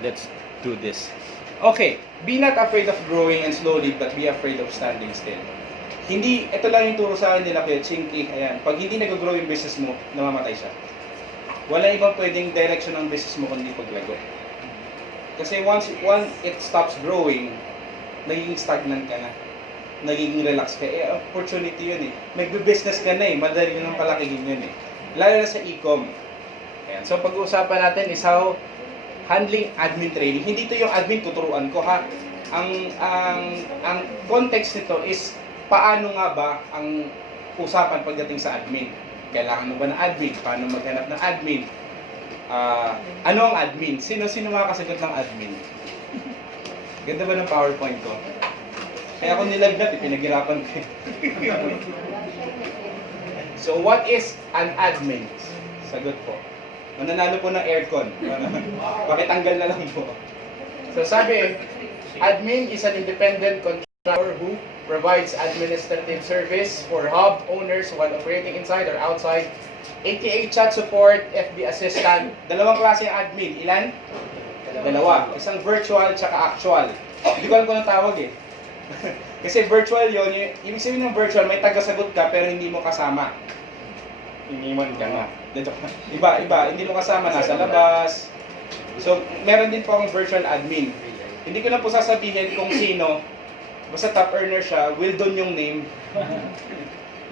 let's do this. Okay, be not afraid of growing and slowly, but be afraid of standing still. Hindi, ito lang yung turo sa akin nila Kuya Chinky, ayan, pag hindi nag-grow yung business mo, namamatay siya. Wala ibang pwedeng direction ng business mo kundi paglago. Kasi once it stops growing, nagiging stagnant ka na. Nagiging relax ka. Eh, opportunity yun eh. Magbe-business ka na eh. Madali nang palakihin yun eh. Lalo na sa e-com. Ayan. So, pag-uusapan natin is how handling admin training. Hindi ito yung admin tuturuan ko ha. Ang context nito is paano nga ba ang usapan pagdating sa admin. Kailangan mo ba ng admin? Paano maghanap ng admin? Ano ang admin? Sino makakasagot ng admin? Ganda ba ng PowerPoint ko? Kaya ako nilagnat, pinaghirapan ko. So, what is an admin? Sagot po. Mananalo po ng aircon. Pakitanggal na lang po. So, sabi, admin is an independent contractor who provides administrative service for hub owners while operating inside or outside, aka chat support, FB assistant. Dalawang klase ang admin. Ilan? Dalawa. Isang virtual tsaka actual. Hindi ko alam kung anong tawag eh. Kasi virtual yun, ibig sabihin ng virtual, may tagasagot ka pero hindi mo kasama. Iniwan ka na. Iba, hindi mo kasama, nasa labas. So, meron din po akong virtual admin. Hindi ko na po sasabihin kung sino, basta top earner siya, Wildon yung name.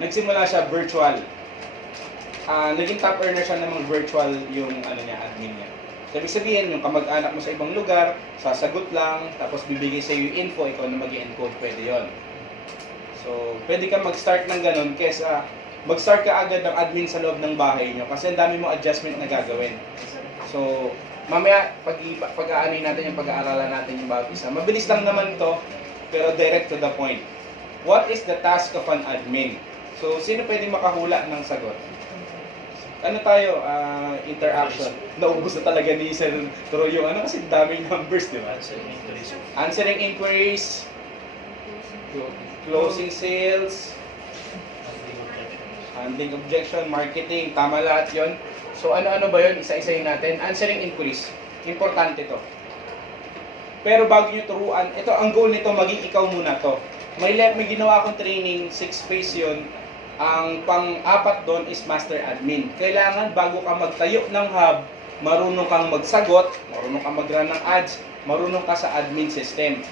Nagsimula siya virtual. Naging top earner siya namang virtual yung admin niya. So, ibig sabihin, yung kamag-anak mo sa ibang lugar, sasagot lang, tapos bibigay sa iyo yung info, ikaw na mag-encode, pwede yon. So, pwede ka mag-start ng ganun kesa mag-start ka agad ng admin sa loob ng bahay nyo kasi ang dami mong adjustment na gagawin. So, mamaya, pag-aanay natin yung pag-aaralan natin yung bawat isa. Mabilis lang naman to, pero direct to the point. What is the task of an admin? So, sino pwede makahula ng sagot? Ano tayo? Interaction. Naubos na talaga ni Sir Turo yung kasi daming numbers, di ba? Answering inquiries. Closing sales. Handling objection, marketing. Tama lahat yon. So, ano-ano ba yun? Isa-isayin natin. Answering inquiries. Importante to. Pero bago nyo turuan, ito ang goal nito, maging ikaw muna to. May ginawa akong training, 6 phase yun. Ang pang-apat doon is master admin. Kailangan bago ka magtayo ng hub, marunong kang magsagot, marunong kang mag-run ng ads, marunong ka sa admin system.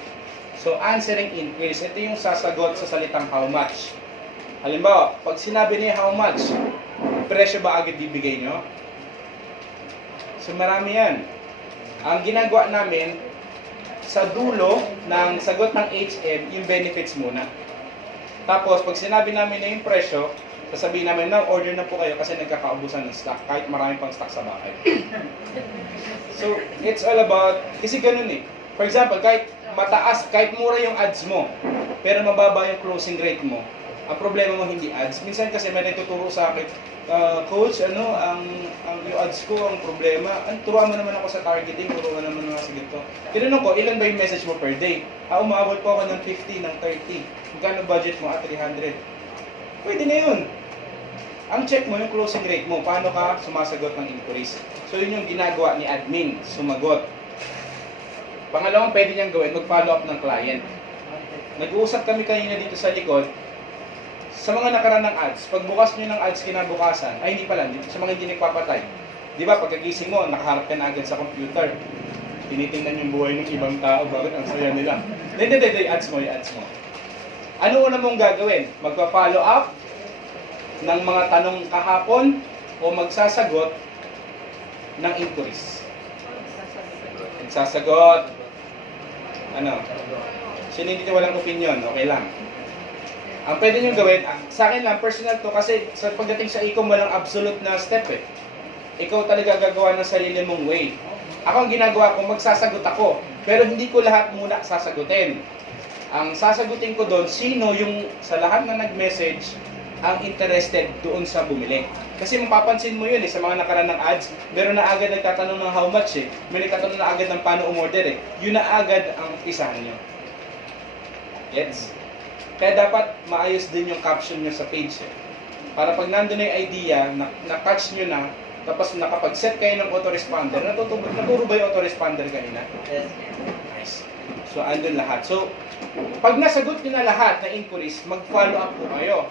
So, answering inquiries, ito yung sasagot sa salitang how much. Halimbawa, pag sinabi niya how much, presyo ba agad bibigay nyo? So, marami yan. Ang ginagawa namin, sa dulo ng sagot ng HM, yung benefits muna. Tapos, pag sinabi namin na yung presyo, sasabihin namin na order na po kayo kasi nagkakaubusan ng stock kahit marami pang stock sa bahay. So, it's all about, kasi ganun eh. For example, kahit mataas, kahit mura yung ads mo, pero mababa yung closing rate mo, ang problema mo hindi ads. Minsan kasi may nagtuturo sa akin, Coach, yung ads ko ang problema. Turuan mo naman ako sa targeting, turuan naman ako sa ganito. Tinanong ko, ilan ba yung message mo per day? Umabot po ako ng 50, ng 30. Magkano budget mo? 300. Pwede na yun. Ang check mo yung closing rate mo, paano ka sumasagot ng inquiries. So yun yung ginagawa ni admin, sumagot. Pangalawang pwede niyang gawin, mag-follow up ng client. Nag-uusap kami kanina dito sa likod, sa mga nakaraan ng ads, pagbukas nyo ng ads kinabukasan, ay hindi pala, sa mga hindi nagpapatay. Di ba, pagkagising mo, nakaharap ka na agad sa computer. Tinitingnan yung buhay ng ibang tao, bakit ang saya nila. Hindi, ads mo. Ano una mong gagawin? Magpa-follow up ng mga tanong kahapon o magsasagot ng inquiries? Magsasagot. Ano? Sino hindi walang opinion? Okay lang. Ang pwede nyo gawin, sa akin lang, personal to, kasi sa pagdating sa e-com, walang absolute na step eh. Ikaw talaga gagawa ng sarili mong way. Ako ang ginagawa ko, magsasagot ako, pero hindi ko lahat muna sasagutin. Ang sasagutin ko doon, sino yung sa lahat na nag-message ang interested doon sa bumili. Kasi mapapansin mo yun sa mga nakaraan ng ads, meron na agad nagtatanong ng how much eh. May nagtatanong na agad ng paano umorder eh. Yun na agad ang umpisahan nyo. Gets? Kaya dapat maayos din yung caption nyo sa page eh. Para pag nandun na yung idea, na-catch nyo na, Tapos nakapag-set kayo ng autoresponder. Naturo ba yung autoresponder kanina? Yes. Nice. So, andun lahat. So, pag nasagot nyo na lahat na inquiries, mag-follow up po kayo.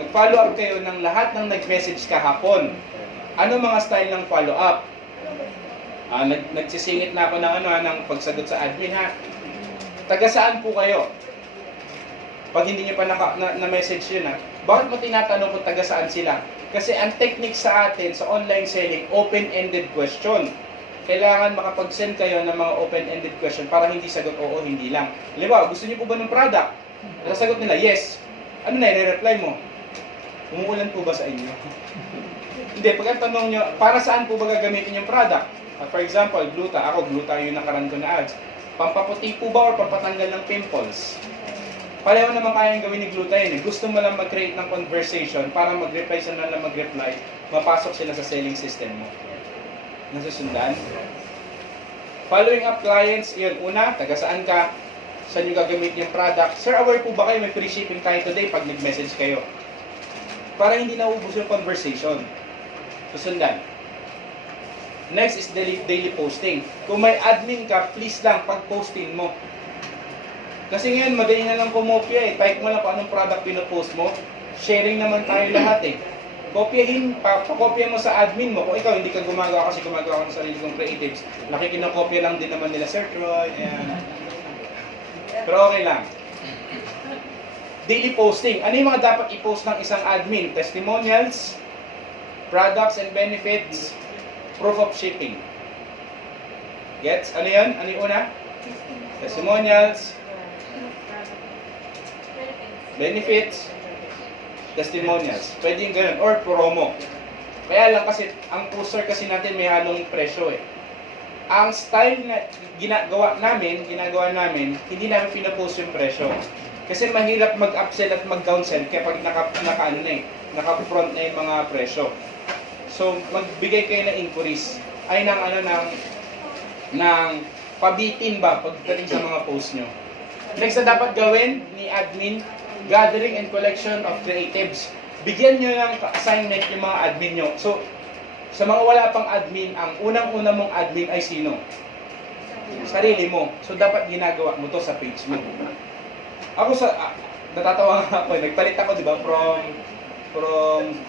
Mag-follow up kayo ng lahat ng nag-message kahapon. Ano mga style ng follow up? Nagsisingit na ako ng pagsagot sa admin ha. Taga saan po kayo? Pag hindi nyo pa na-message yun ha. Bakit mo tinatanong kung taga saan sila? Kasi ang technique sa atin sa online selling, open-ended question. Kailangan makapag-send kayo ng mga open-ended question para hindi sagot oo, hindi lang. Halimbawa, gusto niyo po ba ng product? Nasagot nila, yes. Ano na, i-reply mo? Umuulan po ba sa inyo? Hindi, pag ang tanong nyo, para saan po ba gagamitin yung product? For example, Gluta. Ako, Gluta yung nakaran ko na ads. Pampaputi po ba or pampatanggal ng pimples? Pareho naman kayang gawin ni Gluta yun. Gusto mo lang mag-create ng conversation para mag-reply sila na mag-reply, mapasok sila sa selling system mo. Nasusundan? Following up clients, yun. Una, taga saan ka? Saan nyo gagamitin yung product? Sir, aware po ba kayo may free shipping tayo today pag nag-message kayo? Para hindi naubos yung conversation. Susundan. Next is daily posting. Kung may admin ka, please lang pag-postin mo. Kasi ngayon, madali na lang kumopya eh. Type mo lang kung anong product pinopost mo. Sharing naman tayo lahat eh. Kopyahin, pakopya mo sa admin mo. Kung ikaw hindi ka gumagawa kasi gumagawa ka ng sarili kong creatives, nakikinokopya lang din naman nila, Sir Troy. Ayan. Pero okay lang. Daily posting. Ano yung mga dapat i-post ng isang admin? Testimonials, products and benefits, proof of shipping. Gets? Ano yun? Ano yung una? Testimonials, benefits, testimonials. Pwede yung ganun. Or promo. Kaya lang kasi, ang poster kasi natin may halong presyo eh. Ang style na ginagawa namin, hindi namin pinapost yung presyo. Kasi mahirap mag-upsell at mag-downsell kapag naka-front na yung mga presyo. So, magbigay kayo ng inquiries. Ay ng pabitin ba pagdating sa mga post nyo. Next na dapat gawin ni admin, gathering and collection of creatives. Bigyan nyo ng assignment yung mga admin nyo. So, sa mga wala pang admin, ang unang-una mong admin ay sino? Sarili mo. So, dapat ginagawa mo to sa page mo. Ako natatawa nga ako, nagpalit ako, di ba,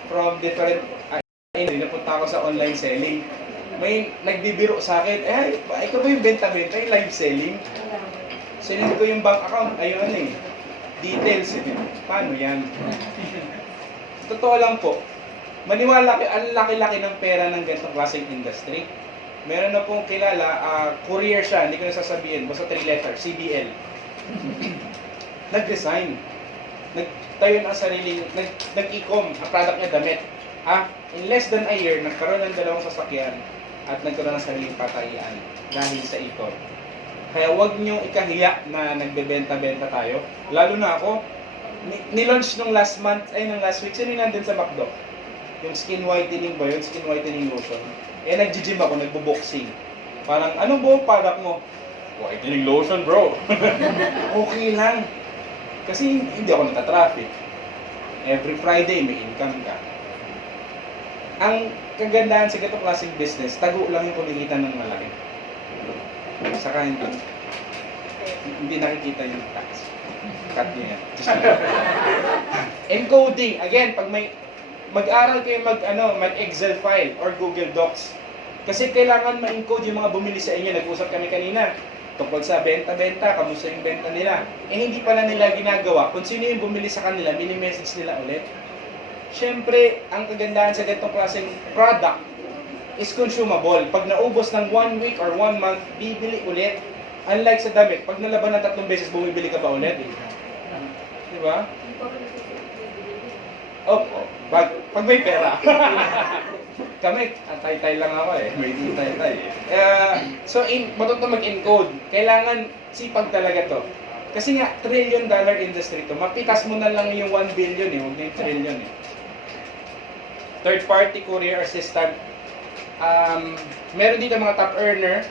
from different, napunta ako sa online selling. May nagbibiro sa akin, ikaw ba yung benta-benta, yung live selling? Sinend ko yung bank account, ayun details Paano yan? Totoo lang po, maniwala kayo, ang laki-laki ng pera ng ganitong klaseng industry. Meron na pong kilala, courier siya, hindi ko nasasabihin, basta 3 letters, CBL. Nag-design. Nagtayo ng sariling, nag-e-com, ang product niya damit. In less than a year, nagkaroon ng 2 sasakyan at nagkaroon ng sariling patayaan dahil sa e-com. Kaya huwag niyong ikahiya na nagbebenta-benta tayo. Lalo na ako, nilaunch nung last week, sino yung nandun sa McDo? Yung skin whitening ba yun? Skin whitening lotion. Nag-gym ako, nagbo-boxing. Parang, anong buong product mo? Whitening lotion, bro. Okay lang. Kasi hindi ako natatraffic. Every Friday, may income ka. Ang kagandahan sa ganitong klaseng business, tago lang yung kumikita ng malaki. Saka hindi nakikita yung tax. Cut nyo yan. Encoding. Again, pag mag-aral kayo mag-Excel file or Google Docs. Kasi kailangan ma-encode yung mga bumili sa inyo. Nag-usap kami kanina. Tungkol sa benta-benta, kamusta yung benta nila. Hindi pala nila ginagawa. Kung sino yung bumili sa kanila, mini-message nila ulit. Siyempre, ang kagandahan sa ganitong klaseng product is consumable. Pag naubos ng 1 week or 1 month, bibili ulit. Unlike sa damit, pag nalaban ng 3 beses, bumibili ka ba ulit? Di ba? Opo, pag may pera. Kami, tay-tay lang ako eh. May di tay-tay. So, matuto mag-encode. Kailangan sipag talaga to. Kasi nga, $1 trillion industry to. Mapitas mo na lang yung 1 billion eh. Huwag na yung trillion eh. Third-party courier assistant. Meron dito mga top earner.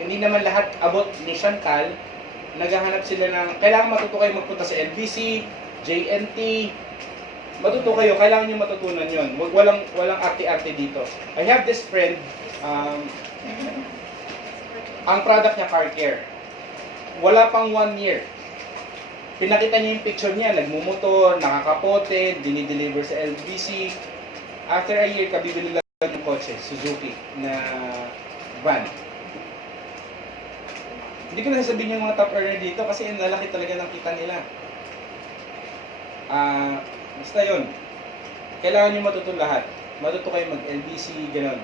Hindi naman lahat abot ni Chantal. Naghahanap sila ng, kailangan matuto kayo magpunta sa LBC, JNT, Matuto kayo, kailangan nyo matutunan yon. Walang arte-arte dito. I have this friend, ang product niya car care. Wala pang 1 year. Pinakita niya yung picture niya, nagmumotor, nakakapote, dinideliver sa LBC. After a year, kabibili lang ng kotse, Suzuki, na van. Hindi ko na sasabihin yung mga top earner dito kasi ang lalaki talaga ng kita nila. Basta yun. Kailangan nyo matuto lahat. Matuto kayo mag-LBC, gano'n.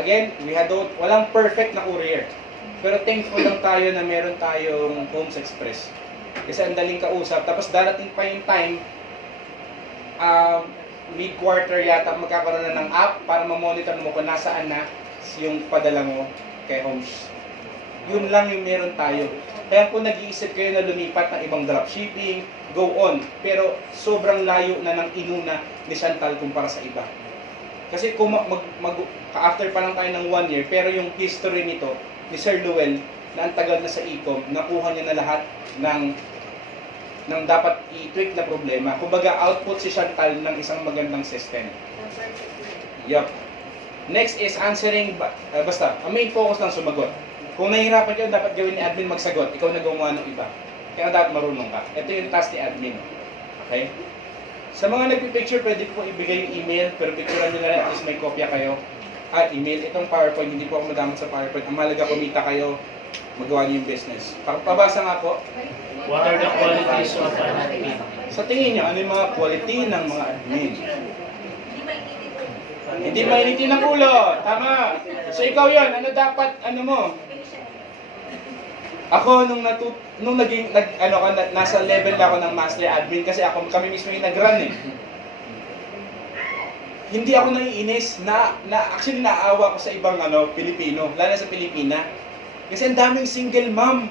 Again, walang perfect na courier. Pero thankful lang tayo na meron tayong Homes Express. Kasi ang daling kausap. Tapos darating pa yung time, mid-quarter yata, magkakaroon na ng app para ma-monitor mo kung nasaan na yung padala mo kay Homes. Yun lang yung meron tayo. Kaya kung nag-iisip kayo na lumipat ng ibang dropshipping, go on. Pero sobrang layo na ng inuna ni Chantal kumpara sa iba. Kasi kung after pa lang tayo ng 1 year, pero yung history nito ni Sir Luel, na ang tagal na sa e-com, nakuha niya na lahat ng dapat i-tweak na problema. Kumbaga, output si Chantal ng isang magandang system. Yup. Next is answering, basta, ang main focus lang sumagot. Kung nahihirapan kayo, dapat gawin ni admin magsagot. Ikaw na gumawa ng iba. Kaya dapat marunong ka. Ito yung task ni admin. Okay? Sa mga nagpipicture, pwede po ibigay yung email, pero picturean nyo na rin, at least may kopya kayo. Email. Itong PowerPoint, hindi po ako madamot sa PowerPoint. Ang mahalaga, kumita kayo, magawa niyo yung business. Pabasa nga po. What are the qualities of an admin? Sa tingin nyo, ano yung mga quality ng mga admin? Hindi mainitin ng ulo. Tama. So ikaw yon, ano dapat, ano mo? Ako, nung nasa level na ako ng master admin, kasi kami mismo yung nag-run eh. Hindi ako naiinis actually naawa ko sa ibang Pilipino, lalo sa Pilipina. Kasi ang daming single mom.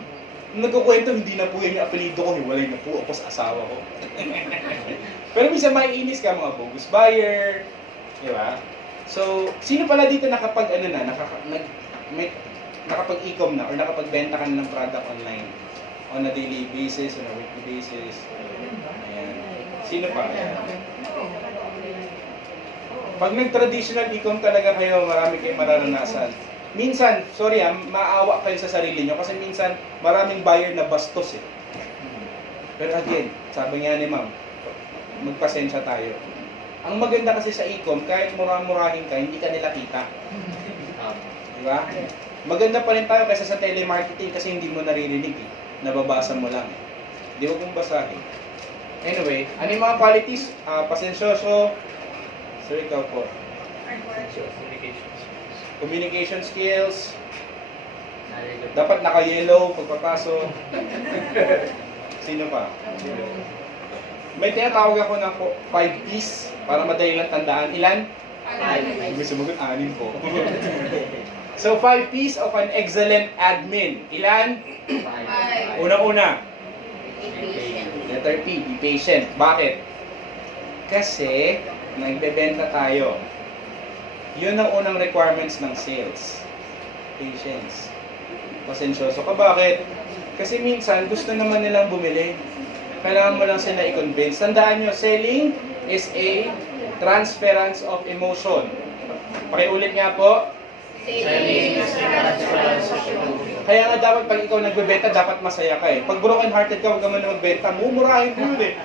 Nung nagkukwento, hindi na po yung apelido ko, hiwalay na po ako sa asawa ko. Pero minsan maiinis ka, mga bogus buyer, di ba? So, sino pala dito nakapag-e-com na or nakapagbenta ka na ng product online on a daily basis, on a weekly basis? Ayan. Sino pa? Ayan. Pag nag-traditional e-com talaga kayo, marami kayong mararanasan. Minsan, sorry maawa kayo sa sarili nyo kasi minsan maraming buyer na bastos eh. Pero again, sabi nga ni ma'am, magpasensya tayo. Ang maganda kasi sa e-com, kahit murah-murahin ka, hindi ka nila kita. Di ba? Maganda pa rin tayo kaysa sa telemarketing kasi hindi mo naririnig eh. Nababasa mo lang. Di ba kung basahin? Anyway, ano yung mga qualities? Pasensyoso. Sir, ikaw po. Communication skills. Dapat naka-yellow pagpapasok. Sino pa? May tinatawag ako na 5 P's para madali lang tandaan. Ilan? 5. May sumagot, 6 po. So, 5 P's of an excellent admin. Ilan? 5. Una-una. Letter P, be patient. Bakit? Kasi, nagbebenta tayo. Yun ang unang requirements ng sales. Patience. Pasensyoso ka. Bakit? Kasi minsan, gusto naman nilang bumili. Kailangan mo lang sila i-convince. Tandaan nyo, selling is a transference of emotion. Pakiulit nga po. Selling is a transference of emotion. Kaya nga dapat pag ikaw nagbebenta, dapat masaya ka eh. Pag broken hearted ka, huwag ka man magbenta, mumurahin ko yun eh.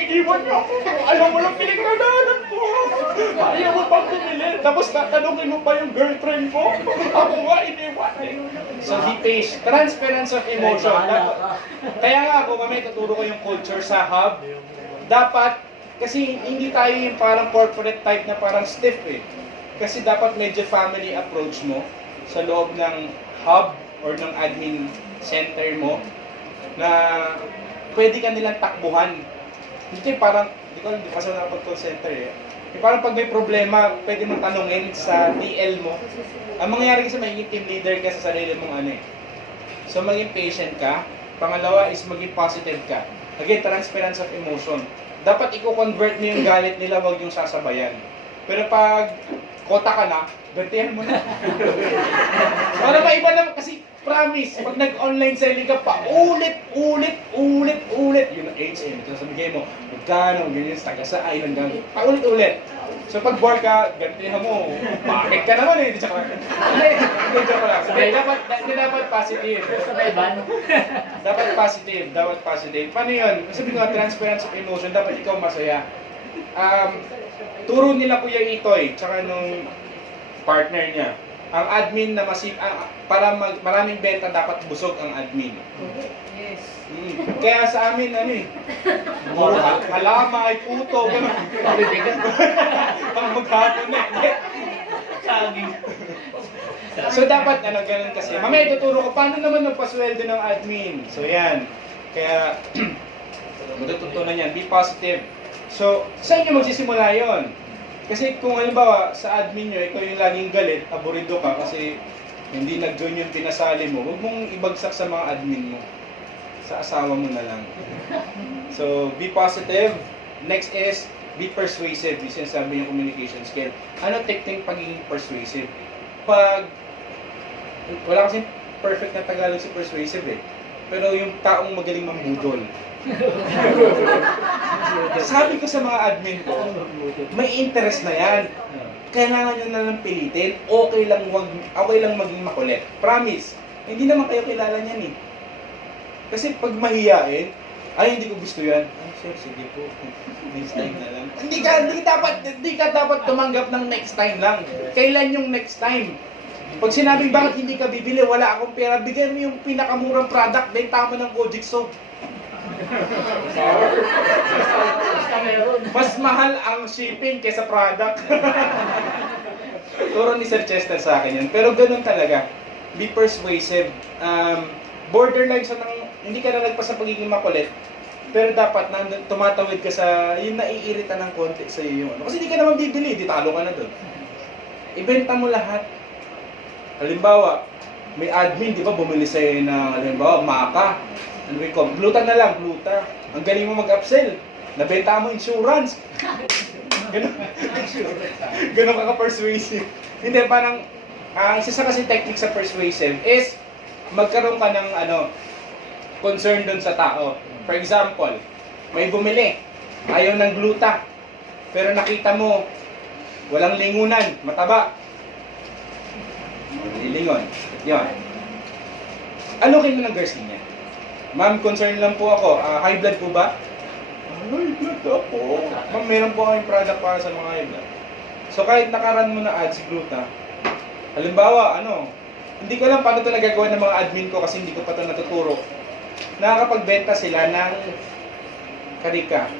Iniwan niyo ako. Alam mo lang pinagkakadanan ko. Ayaw mo pang bumili. Tapos tatanungin mo pa yung girlfriend mo. Ako nga, iniwan eh. So, be patient. Transference of emotion. Kaya nga ako, mamaya tuturo ko yung culture sa hub. Dapat, kasi hindi tayo yung parang corporate type na parang stiff eh. Kasi dapat medyo family approach mo sa loob ng hub or ng admin center mo na pwede ka nilang takbuhan. Hindi parang, hindi pa sa nakapag-call center eh. Parang pag may problema, pwede mong tanungin sa TL mo. Ang mangyayari kasi magiging team leader ka sa sarili mong ano eh. So maging patient ka. Pangalawa is maging positive ka. Again, transference of emotion. Dapat i-convert mo yung galit nila, wag yung sasabayan. Pero pag kota ka na, gantihan mo na. Para maiba naman kasi promise, pag nag-online selling ka pa, ulit. Yun ang HM. Ito sabihin mo, magkano, ganyan, taga sa ay, lang gamit. Paulit-ulit. So pag bored ka, gantihan mo, bakit ka naman eh? Hindi, joke lang. Dapat positive. Dapat positive. Paano yun? Sabi nga, transference of emotion, dapat ikaw masaya. Turo nila Kuya Itoy, tsaka nung partner niya, ang admin na para maraming benta dapat busog ang admin. Yes. Kaya sa amin, halamay, puto, gano'n. Ang maghapon eh. So dapat ganun kasi. Mamaya tuturo ko paano naman magpasweldo ng admin. So yan. Kaya matututunan yan. Be positive. So sa inyo magsisimula yon. Kasi kung halimbawa sa admin nyo, ikaw yung laging galit, aburido ka kasi hindi nag-join yung pinasali mo, huwag mong ibagsak sa mga admin mo. Sa asawa mo na lang. So be positive. Next is be persuasive. Yung sinasabi yung communication skill. Ano technique pagiging persuasive? Wala kasing perfect na Tagalog si persuasive eh. Pero yung taong magaling mambudol. Sabi ko sa mga admin ko, may interest na yan. Kailangan nyo na lang pilitin. Okay lang maging makulit. Promise. Hindi naman kayo kilala niyan eh. Kasi pag mahiyain, ay hindi ko gusto yan. Ay sir, sige po. Next time na lang. Hindi ka dapat tumanggap ng next time lang. Kailan yung next time? Pag sinabing bakit hindi ka bibili, wala akong pera, bigyan mo yung pinakamurang product, benta mo ng Kojic soap. Mas mahal ang shipping kaysa product. Turo ni Sir Chester sa akin yan. Pero ganun talaga. Be persuasive. Borderline sa hindi ka na nagpa sa pagiging makulit. Pero dapat tumatawid ka sa yung naiirita ng konti sa iyo yung ano. Kasi hindi ka naman bibili, di talo ka na doon. Ibenta mo lahat. Halimbawa, may admin, di ba, bumili sa'yo ng, halimbawa, maka. Ano ko? Gluta na lang, gluta. Ang galing mo mag-upsell. Nabenta mo insurance. Ganun ka ka-persuasive. Hindi, parang, isa sa kasi technique sa persuasive is, magkaroon ka ng, concern dun sa tao. For example, may bumili, ayaw ng gluta. Pero nakita mo, walang lingunan, mataba. Lilingon. Yun. Ano kayo ng Garcia? Ma'am, concern lang po ako. High blood po ba? High blood ako. Ma'am, meron po kayong product para sa mga high blood. So kahit nakaran mo na ads si Gluta, halimbawa, hindi ko alam paano ito nagagawa ng mga admin ko kasi hindi ko pa ito natuturo. Nakakapagbenta sila ng karika.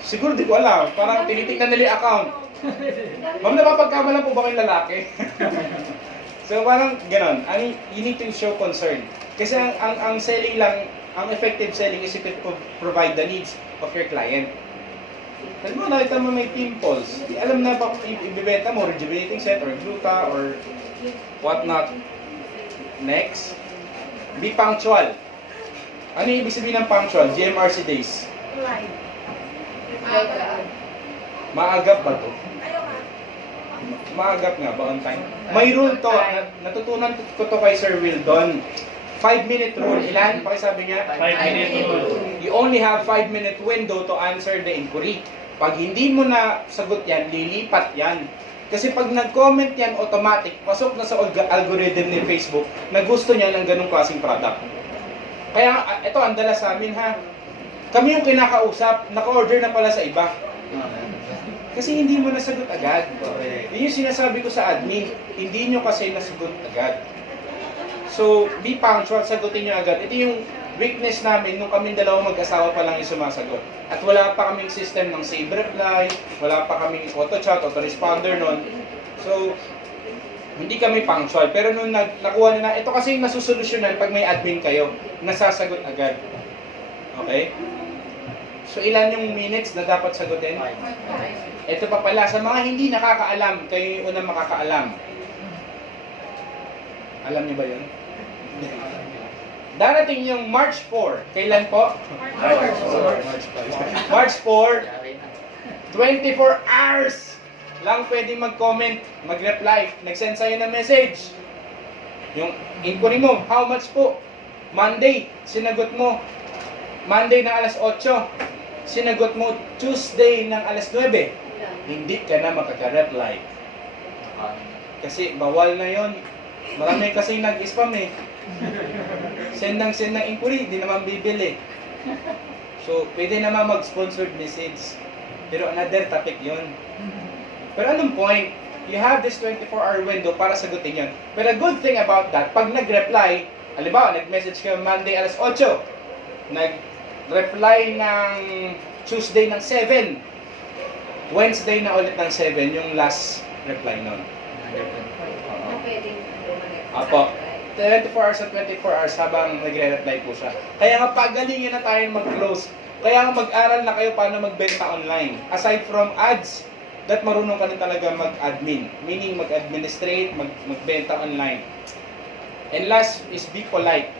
Siguro di ko alam. Parang tinitignan nila yung account. Ma'am, napapagkamalan po ba kayong lalaki? So parang ganon. You need to show concern. Kasi ang selling lang, ang effective selling is if you provide the needs of your client. Alam mo, nakita mo may pimples. Alam na ba kung ibibenta mo, rejuvenating set or gluta or whatnot. Next, be punctual. Ano yung ibig sabihin ng punctual? GMRC days. Maagap ba to? Maagap nga ba on time? May rule to. Natutunan ko to kay Sir Wildon. 5-minute rule. Ilan? Pakisabi niya? 5-minute rule. You only have 5-minute window to answer the inquiry. Pag hindi mo na sagot yan, lilipat yan. Kasi pag nag-comment yan, automatic, pasok na sa algorithm ni Facebook na gusto niya ng ganung klaseng product. Kaya ito, ang dala sa amin ha. Kami yung kinakausap, naka-order na pala sa iba. Kasi hindi mo nasagot agad. Yun yung sinasabi ko sa admin, hindi nyo kasi nasagot agad. So, be punctual, sagutin nyo agad. Ito yung weakness namin nung kaming dalawang mag-asawa pa lang yung sumasagot. At wala pa kaming system ng save reply, wala pa kaming auto-chat, auto-responder nun. So, hindi kami punctual. Pero nung nakuha na, ito kasi yung nasusolusyonan pag may admin kayo, nasasagot agad. Okay? So, ilan yung minutes na dapat sagutin? Ito pa pala, sa mga hindi nakakaalam, kayo yung unang makakaalam. Alam niyo ba yun? Darating yung March 4. Kailan po? March 4. 24 hours lang pwede mag-comment, mag-reply. Nag-send sa'yo ng message. Yung inquiry mo, how much po? Monday, sinagot mo. Monday ng alas 8. Sinagot mo Tuesday ng alas 9. Hindi ka na makaka-reply. Kasi bawal na yon. Marami kasi nag-spam eh. Send ng inquiry, di naman bibili. So, pwede naman mag-sponsored message. Pero another topic yon. Pero anong point? You have this 24-hour window para sagutin yon. Pero a good thing about that, pag nag-reply, halimbawa, nag-message ka Monday alas 8, nag-reply ng Tuesday ng 7, Wednesday na ulit ng 7, yung last reply nun. Na pwedeng Apo. 24 hours at 24 hours habang nagre-reply po siya. Kaya nga pagalingin na tayo mag-close. Kaya nga mag-aral na kayo paano magbenta online. Aside from ads, that marunong ka rin talaga mag-admin. Meaning mag-administrate, magbenta online. And last is be polite.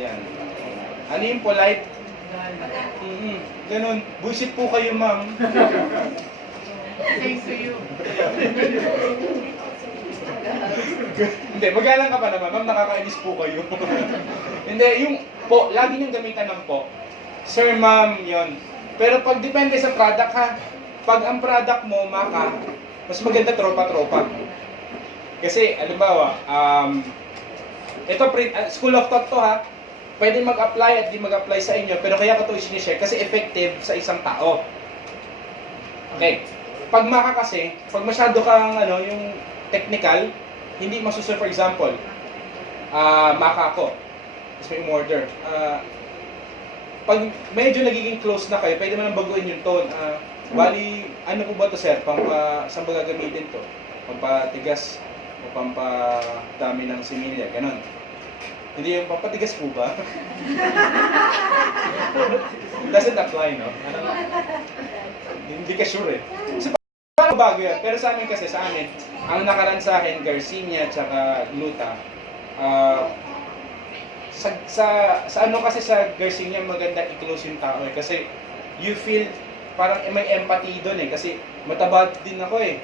Yan. Ano yung polite? Ganun. Buisit po kayo, ma'am. Thanks to you. Hindi, magalang ka pa naman, ma'am, nakakainis po kayo. Hindi, yung po, lagi niyong gamitan ng po. Sir, ma'am, yon. Pero pag depende sa product ha, pag ang product mo, maka, mas maganda tropa-tropa. Kasi, alimbawa, ito, school of thought to ha, pwede mag-apply at di mag-apply sa inyo, pero kaya ko ito i-share kasi effective sa isang tao. Okay. Pag maka kasi, pag masyado kang yung technical, hindi masusunod. For example, maka ako. Tapos may order. Pag medyo nagiging close na kayo, pwede mo nang baguhin yung tone. Bali, ano po ba to sir? Saan ba gagamitin to? Pampatigas o pampadami ng similya, ganon. Hindi yung pampatigas po ba? Doesn't apply, no? Hindi ka sure eh. So, paano bago yan? Pero sa amin kasi, ang nakaraan sa akin, Garcinia at saka Gluta, sa ano kasi sa Garcinia, maganda i-close yung tao eh. Kasi you feel, parang may empathy doon eh. Kasi mataba din ako eh.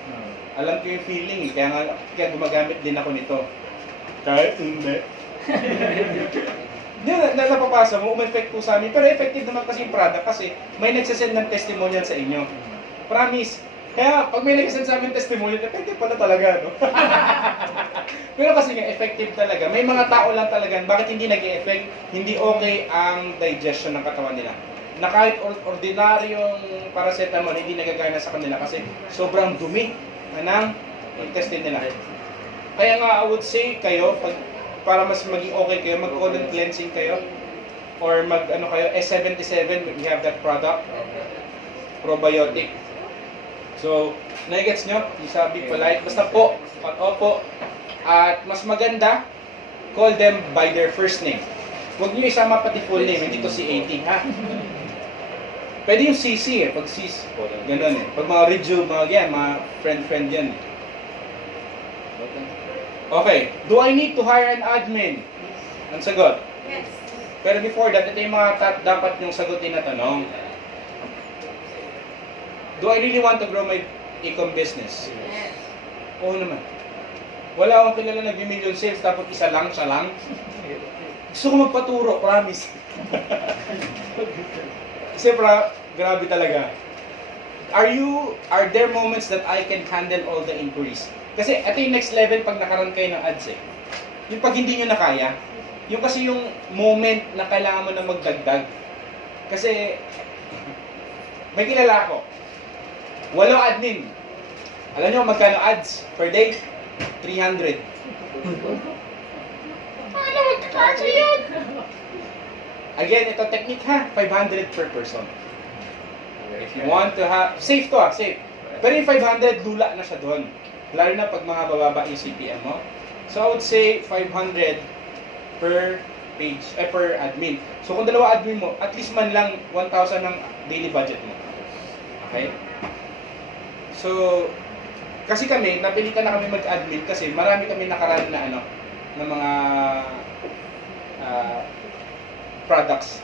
Alam ko yung feeling eh. Kaya gumagamit din ako nito. Kahit hindi. Hindi na napapasa mo, umeffect po sa amin. Pero effective naman kasi yung product kasi may nagsasend ng testimonial sa inyo. Promise. Kaya pag may nagsasend sa amin testimonial, effective pala talaga, no? Pero kasi nga, effective talaga. May mga tao lang talaga, bakit hindi nag-e-effect? Hindi okay ang digestion ng katawan nila. Na kahit ordinaryong paracetamol, hindi nagagana sa kanila kasi sobrang dumi ng intestine nila. Kaya nga, I would say kayo, para mas maging okay kayo, mag-colon cleansing kayo or kayo, S77, we have that product, probiotic. So, nagets nyo, isabi polite, basta po, pag opo, at mas maganda, call them by their first name. Huwag nyo isama pati full name, hindi to si 18, ha? Pwede yung CC eh, pag sis, ganun eh. Pag mga Ridju, mga friend yan eh. Okay, do I need to hire an admin? Ang sagot. Yes. Pero before that, ito yung mga dapat yung sagutin na tanong. Do I really want to grow my e-com business? Yes. Oo naman. Wala akong kilala nag-million sales, tapos siya lang. Gusto ko magpaturo, promise. Kasi grabe talaga. Are there moments that I can handle all the inquiries? Kasi ito yung next level pag nakaroon kayo ng ads eh. Yung pag hindi nyo na kaya, yung kasi yung moment na kailangan mo na magdagdag. Kasi, may kilala ako. 8 admin. Alam nyo magkano ads per day? 300. Ano magkakasya yun? Again, ito technique ha, 500 per person. If you want to have, safe to safe. Pero yung 500, lula na siya doon. Lalo na pag mga bababa yung CPM mo. So I would say 500 per page, per admin. So kung dalawa admin mo, at least man lang 1,000 ng daily budget mo. Okay? So, kasi kami, napilitan na kami mag-admin kasi marami kami nakaraan na na mga products.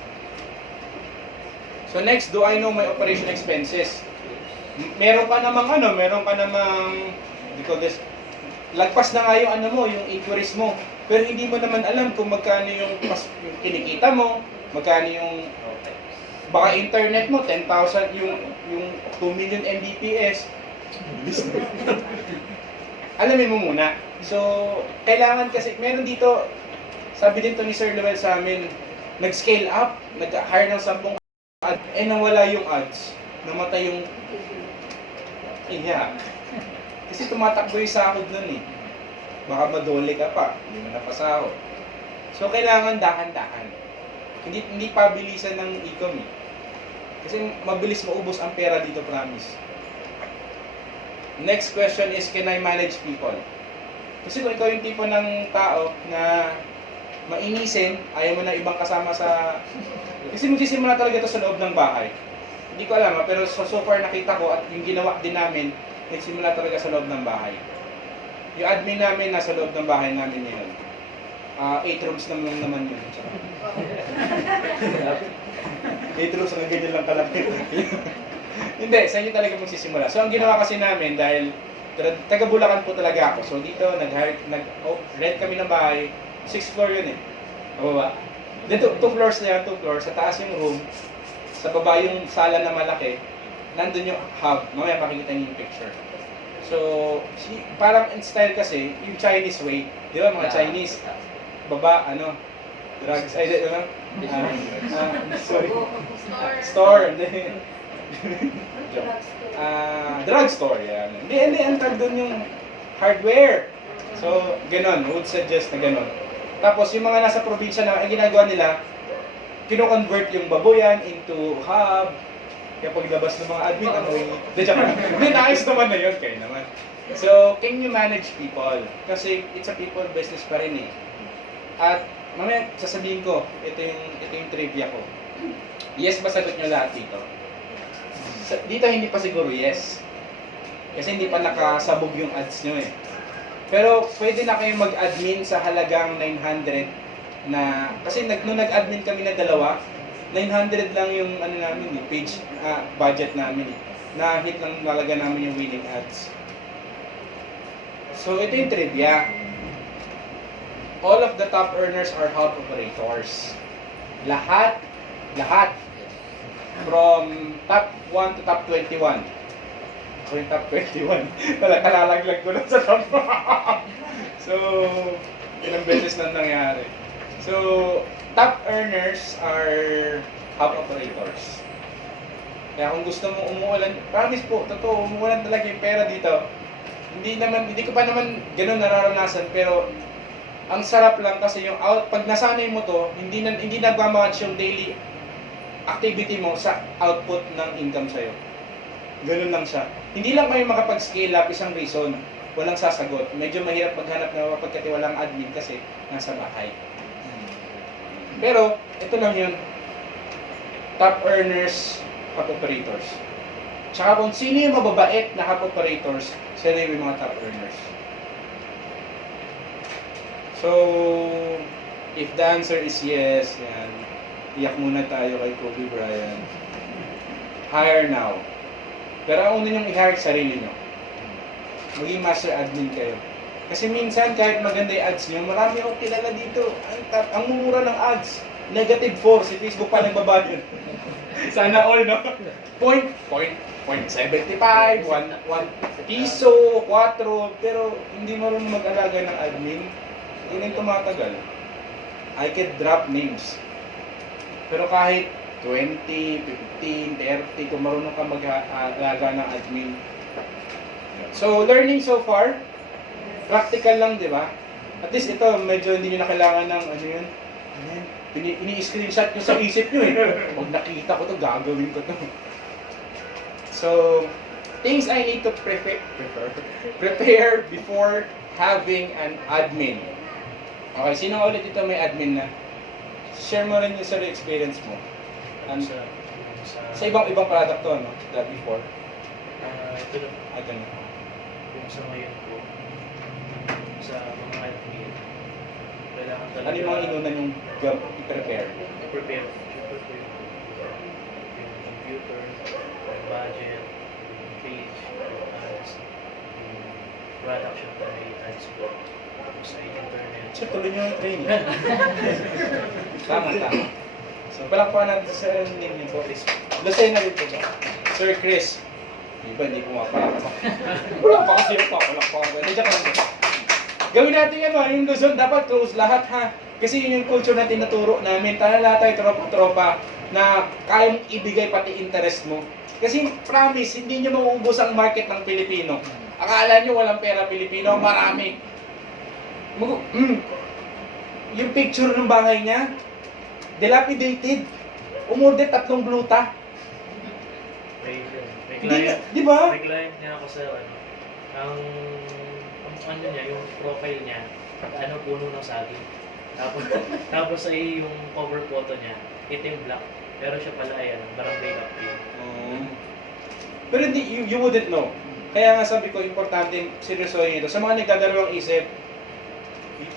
So next, do I know my operation expenses? Meron ka namang because lagpas na nga yung ano mo, yung inquiries mo. Pero hindi mo naman alam kung magkano yung kinikita mo, magkano yung baka internet mo 10,000 yung 2 million Mbps. Alamin mo muna. So, kailangan kasi meron dito, sabi din to ni Sir Lowell sa amin, nag-scale up, nag-hire ng 10 ads, nawala yung ads, namatay yung kasi tumatakbo yung sahod nun eh. Baka madole ka pa, hindi mo napasahod. So, kailangan dahan-dahan. Hindi pabilisan ng e-com eh. Kasi mabilis maubos ang pera dito, promise. Next question is, can I manage people? Kasi kung ikaw yung tipo ng tao na mainisin, ayaw mo na ibang kasama sa... Kasi magsisimula talaga ito sa loob ng bahay. Hindi ko alam pero so far nakita ko at yung ginawa din namin, nagsimula talaga sa loob ng bahay. Yung admin namin nasa loob ng bahay namin ngayon. 8 rooms naman yun. 8 rooms, ang ganyan lang kalaki. Hindi, sa inyo talaga magsisimula. So ang ginawa kasi namin, dahil taga Bulacan po talaga ako. So dito, rent kami ng bahay. 6th floor yun eh. Mababa. Dito, 2 floors na yan, 2 floors. Sa taas yung room. Sa baba yung sala na malaki. Nandun yung hub. Mamaya makikita niyo yung picture. So, parang in style kasi, yung Chinese way. Di ba mga Chinese? Baba, drugs, sorry. Store. Drugstore, yan. Hindi, ang tag doon yung hardware. So, ganon. Would suggest na ganon. Tapos, yung mga nasa probinsya na, ang ginagawa nila, kino-convert yung baboyan into hub. Kaya paglabas ng mga admin, hindi, naayos naman na yun. Kaya naman. So, can you manage people? Kasi it's a people business pa rin eh. At mamaya sasabihin ko, ito yung trivia ko. Yes ba sagot nyo lahat dito? Dito hindi pa siguro yes. Kasi hindi pa nakasabog yung ads nyo eh. Pero pwede na kayo mag-admin sa halagang 900 na, kasi nung nag-admin kami na dalawa, 900 lang yung namin page budget namin eh. Na-hit lang talaga namin yung winning ads. So ito yung trivia. All of the top earners are hub operators. Lahat from top 1 to top 21. Ako yung top 21. Kalalaglag ko lang sa top. So, ilang beses na nangyari. So, top earners are hub operators. Kaya kung gusto mo umuulan, promise po, totoo, umuulan talaga yung pera dito. Hindi ko pa naman gano'n nararanasan, pero ang sarap lang kasi yung pag nasanay mo to, hindi nagmamatch yung daily activity mo sa output ng income sa'yo. Ganun lang siya. Hindi lang kayo makapag-scale up, isang reason, walang sasagot. Medyo mahirap maghanap na mapagkatiwalang admin kasi nasa bahay. Pero, ito lang yun. Top earners, hub operators. Tsaka kung sino yung mababait na hub operators, sila yung mga top earners. So, if the answer is yes, yan, iyak muna tayo kay Kobe Bryant. Hire now. Pero ang una niyong i-hire sarili niyo. Maging master admin kayo. Kasi minsan kahit maganda yung ads niyo, marami akong kilala dito. Ang mumura ng ads. -4, si Facebook pa nagbabayad. Sana all, no? 0.75, 1 piso, 4, pero hindi marunong mag-alaga ng admin. Hindi rin tumatagal. I can drop names. Pero kahit 20, 15, 30, kung marunong ka mag-alaga ng admin. So, learning so far, practical lang, di ba? At least ito, medyo hindi nyo na kailangan ng, ini-screenshot nyo sa isip nyo eh. Pag nakita ko to, gagawin ko to. So, things I need to prepare before having an admin. Okay, sino ulit ito may admin na? Share mo rin yung sa experience mo. Sa ibang product to, no? That before. Ito na. Ito na. Yung sa ngayon po, sa mga admin, kailangan talaga... Ano yung mga inunan yung i-prepare? Prepare. Siyempre po yung computer, yung budget, page, ads, yung product siya pa may ads po. Tapos ay internet. Sir, tuloy nyo yung training. Tama. So, palakpakan natin sa sir ang name niyo po. Lucena rin po ba? Sir Chris. Iba, hindi pumapalakpak. Wala pa kasi yung papalakpakan. Hindi, joke lang. Gawin natin yan, yung Luzon, dapat close lahat ha. Kasi yun yung culture na tinuturo namin. Tala lahat tayo tropa-tropa na kaya mong ibigay pati interest mo. Kasi promise, hindi nyo mauubos ang market ng Pilipino. Akala nyo walang pera Pilipino, marami. Yung picture ng bahay niya, dilapidated. Umorder 3 bluta. May Hindi, client, di ba? may client niya ako sa ang ano niya, yung profile niya, ano, puno ng saging. Tapos ay yung cover photo niya, itim black. Pero siya pala ay barangay captain. Pero hindi, you wouldn't know. Kaya nga sabi ko, importante seryosohin ito. Sa mga nagdadalawang isip,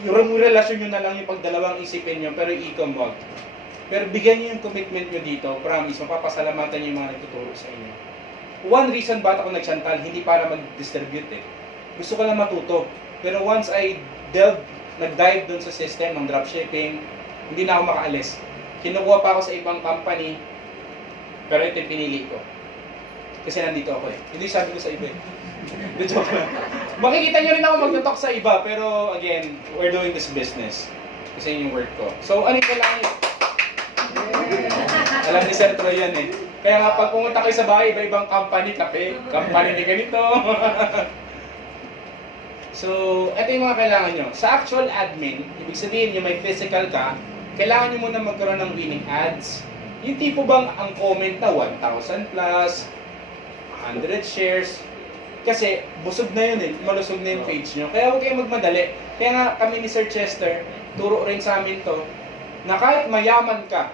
yung relasyon nyo na lang yung pagdalawang isipin nyo, pero i-ecom wag. Pero bigyan nyo yung commitment nyo dito, promise, mapapasalamatan nyo yung mga nagtuturo sa inyo. One reason bakit ako nag-Chantal, hindi para mag-distribute eh. Gusto ko lang matuto. Pero once I nag-dive dun sa system ng dropshipping, hindi na ako makaalis. Kinukuha pa ako sa ibang company, pero ito yung pinili ko. Kasi nandito ako eh. Hindi sabi ko sa iba eh. The joke lang. Makikita nyo rin ako magtutok sa iba, pero again, we're doing this business. Kasi yun yung work ko. So, ano yung kailangan nyo? Alam ni Sir Troy yan eh. Kaya nga, pag pumunta kayo sa bahay, iba-ibang company, kape, company ni ganito. So, ito yung mga kailangan nyo. Sa actual admin, ibig sabihin yung may physical ka, kailangan nyo muna magkaroon ng winning ads. Yung tipo bang ang comment na 1,000 plus, 100 shares, kasi busog na yun eh, malusog na yung page nyo. Kaya huwag kayong magmadali. Kaya nga kami ni Sir Chester, turo rin sa amin to, na kahit mayaman ka,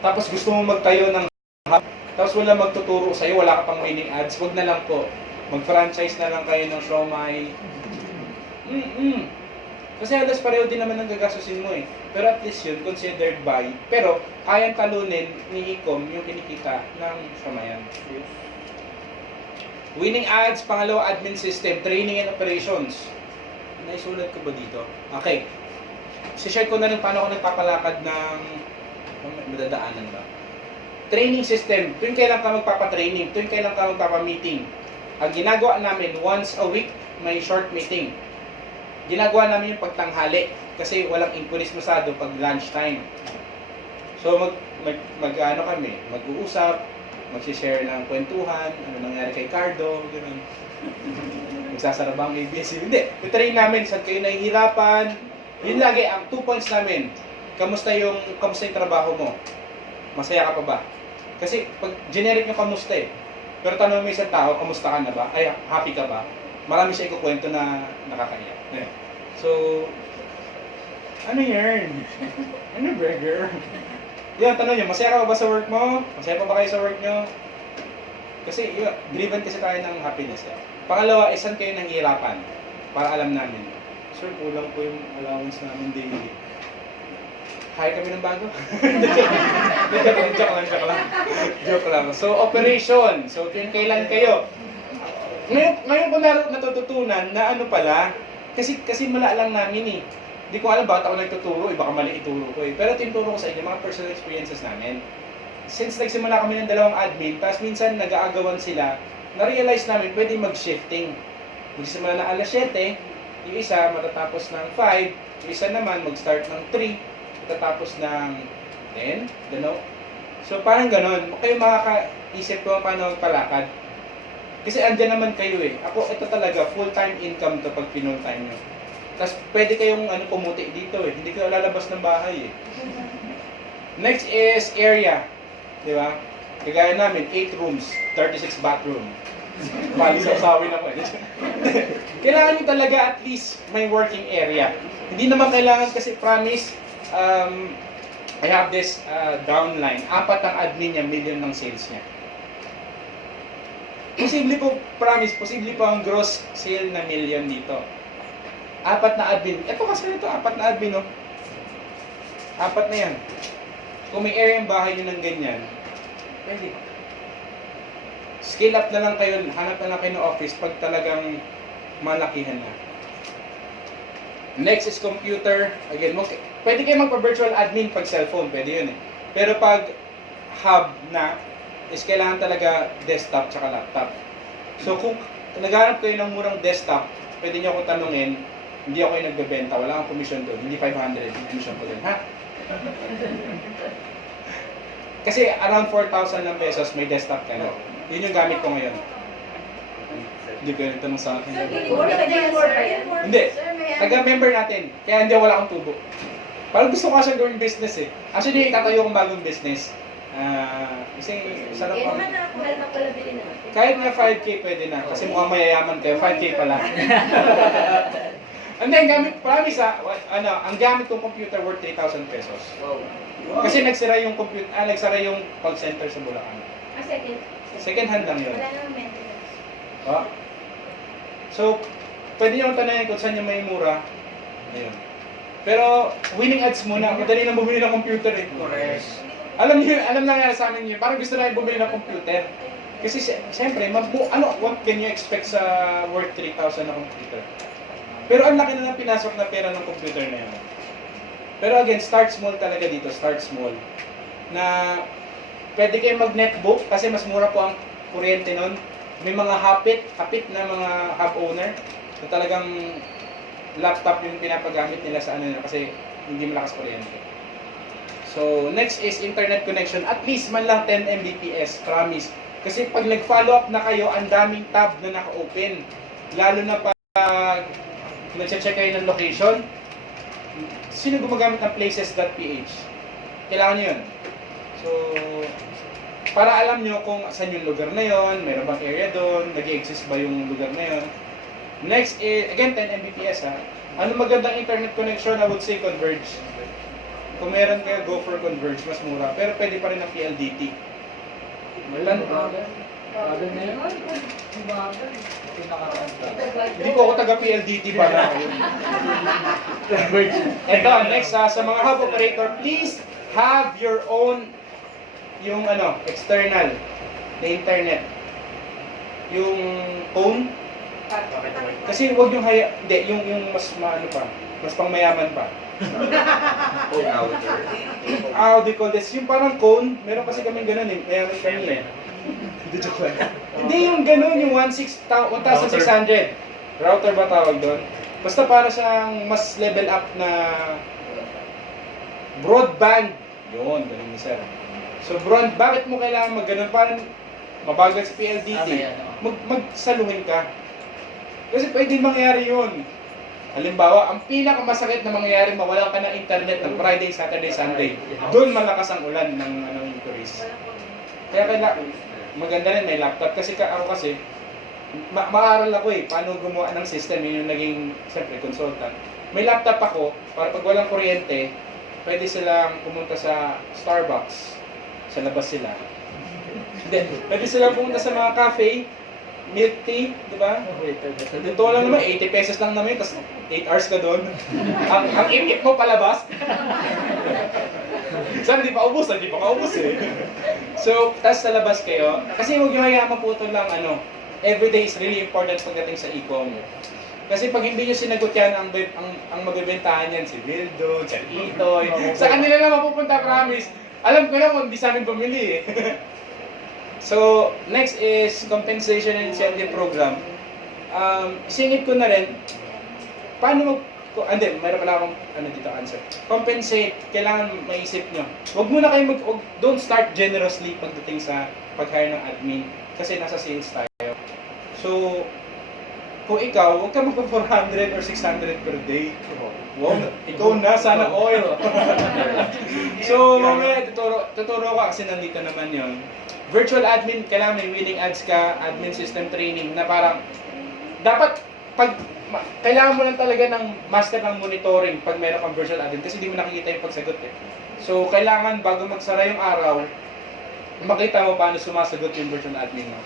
tapos gusto mo magtayo ng hub, tapos wala magtuturo sa'yo, wala ka pang winning ads, wag na lang po. Mag-franchise na lang kayo ng siomai. Kasi halos pareho din naman ang gagastusin mo eh. Pero at least yun, considered buy. Pero kayang talunin ni Ecom yung kinikita ng siomayan. Winning ads, pangalawa admin system, training and operations. Naisulat ko ba dito? Okay. Si-share ko na rin paano ako nagpapalakad ng madadaanan ba. Training system, tuwing kailan ka magpapatraining, tuwing kailan ka magpapameneting. Ang ginagawa namin, once a week, may short meeting. Ginagawa namin yung pagtanghali kasi walang inquiries masyado pag lunchtime. So ano kami, mag-uusap, mag-share ng kwentuhan, ano nangyari kay Cardo, gano'n. Magsasara ba ang ABS? Hindi. I-train namin saan kayo nahihirapan. Yun lagi, ang 2 points namin. Kamusta yung trabaho mo? Masaya ka pa ba? Kasi pag generic yung kamusta eh. Pero tanong mo isang tao, kamusta ka na ba? Ay, happy ka ba? Marami siya ikukwento na nakakaiyak. So, ano yun? Ano burger? Yan, tanong nyo, masaya ka ba sa work mo? Masaya pa ba kayo sa work nyo? Kasi, driven kasi tayo ng happiness. Pangalawa, saan kayo nanghihirapan? Para alam namin. Sir, kulang po yung allowance namin daily. Kaya kami ng bago? Joke lang. So, operation. So, kailan kayo? Ngayon ko natututunan na ano pala, kasi mala lang namin eh. Hindi ko alam bakit ako nagtuturo eh, baka mali ituro ko eh. Pero tinuturo ko sa inyo, mga personal experiences namin. Since nagsimula kami ng 2 admin, tapos minsan nag-aagawan sila, na-realize namin pwede mag-shifting. Magsimula na alas 7, yung isa matatapos ng 5, yung isa naman mag-start ng 3, matatapos ng 10, gano'n. So parang gano'n, kayo makakaisip ko paano magpalakad. Kasi andyan naman kayo eh. Ako, ito talaga, full-time income to pag pinul-time nyo. Tapos pwede kayong pumuti dito eh. Hindi kayo lalabas ng bahay eh. Next is area. Di ba? Kagaya namin, 8 rooms, 36 bathroom. Bali sa usawin ako eh. Kailangan nyo talaga at least may working area. Hindi naman kailangan kasi promise, I have this downline. 4 ang admin niya, million ng sales niya. Posible po, promise, posible po ang gross sale na million dito. 4 na admin. Ito kasi ito, 4 na admin, no? 4 na yan. Kung may area yung bahay nyo ng ganyan, pwede. scale up na lang kayo, hanap na lang kayo ng office pag talagang malakihan na. Next is computer. Again, pwede kayo magpa-virtual admin pag cellphone, pwede yun eh. Pero pag hub na, is kailangan talaga desktop tsaka laptop. So kung naghanap kayo ng murang desktop, pwede nyo akong tanungin, hindi ako yung nagbebenta, wala akong commission doon, hindi 500 yung commission ko doon, ha? Kasi around 4,000 ng pesos may desktop ka na. Yun yung gamit ko ngayon. Hindi ko yung tanong sa akin. Hindi. Taga-member natin. Kaya hindi wala akong tubo. Parang gusto ko kasi gawing business eh. Actually, itatayo kong bagong business. Kasi sarap ako. Kahit nga 5K pwede na. Kasi mukhang mayayaman kayo. 5K pala. And then, promise ang gamit kong computer worth 3,000 pesos. Kasi nagsira yung nagsara yung call center sa Bulacan. Second hand lang yun. Wala namang maintenance. Oh. So, pwede nyo tanongin kung saan yung may mura. Ayun. Pero, winning ads muna. Madali na bumili ng computer eh. Correct. Alam na sa amin yun. Parang gusto na bumili ng computer. Kasi siyempre, what can you expect sa worth 3,000 na computer? Pero ang laki na pinasok na pera ng computer na yun. Pero again, start small talaga dito. Start small. Na pwede kayo mag-netbook kasi mas mura po ang kuryente nun. May mga hapit na mga hub owner na talagang laptop yung pinapagamit nila sa ano nila kasi hindi malakas kuryente. So, next is internet connection. At least man lang 10 Mbps, promise. Kasi pag nag-follow up na kayo, ang daming tab na naka-open. Lalo na pag nag-check kayo ng location. Sino gumagamit ng places.ph? Kailangan nyo yun. So, para alam nyo kung saan yung lugar na yon, mayroon bang area doon, nag-exist ba yung lugar na yon. Next is, again, 10 Mbps ha. Ano magandang internet connection? I would say Converge. Kung meron kayo, go for Converge, mas mura. Pero pwede pa rin ng PLDT. Hindi ko ako taga PLDT para. Ito, next sa mga hub operator, please have your own yung external na internet. Yung phone. Kasi wag yung yung mas mas pangmayaman pa. How do you call this? Yung parang cone, meron kasi kaming ganun eh. Meron kami eh. Hindi yung ganun, yung 1,600. Router ba tawag doon? Basta para siyang mas level up na broadband. Yun, ganun ni sir. So bakit mo kailangan mag-ganun? Parang mabagal sa PLDT. Magsaluhin ka. Kasi pwede mangyari yun. Halimbawa, ang pinakamasakit na mangyayari, mawalan ka ng internet ng Friday, Saturday, Sunday. Doon malakas ang ulan ng tourist. Kaya maganda rin may laptop. Kasi ako maaral ako eh, paano gumawa ng system. Yun yung naging, siyempre, consultant. May laptop ako, para pag walang kuryente, pwede silang pumunta sa Starbucks. Sa labas sila. Pwede silang pumunta sa mga cafe, milk tea, di ba? Dito lang naman, 80 pesos lang naman yun, tapos 8 hours ka doon. ang ip mo palabas. Saan, di pa ubos eh. So, tapos sa labas kayo, kasi huwag yung hayaan maputol lang, everyday is really important pagdating sa e-com. Kasi pag hindi nyo sinagot yan, ang magbibentahan yan, si Bildo, si Itoy, sa kanila na mapupunta, promise. Alam ko naman, hindi sa amin bumili eh. So, next is compensation and incentive program. Isingit ko na rin, paano mayroon pala akong dito answer. Compensate, kailangan maisip nyo. Huwag muna kayo don't start generously pagdating sa pag-hire ng admin kasi nasa sales tayo. So, kung ikaw, huwag ka magpa-400 or 600 per day. Wow, ikaw na, sana oil. So, mamaya tuturo ko kasi nandito naman yon. Virtual admin, kailangan may winning ads ka, admin system training na parang dapat kailangan mo lang talaga ng master ng monitoring pag meron kang virtual admin kasi hindi mo nakikita yung pagsagot eh. So, kailangan bago magsara yung araw, makita mo paano sumasagot yung virtual admin mo.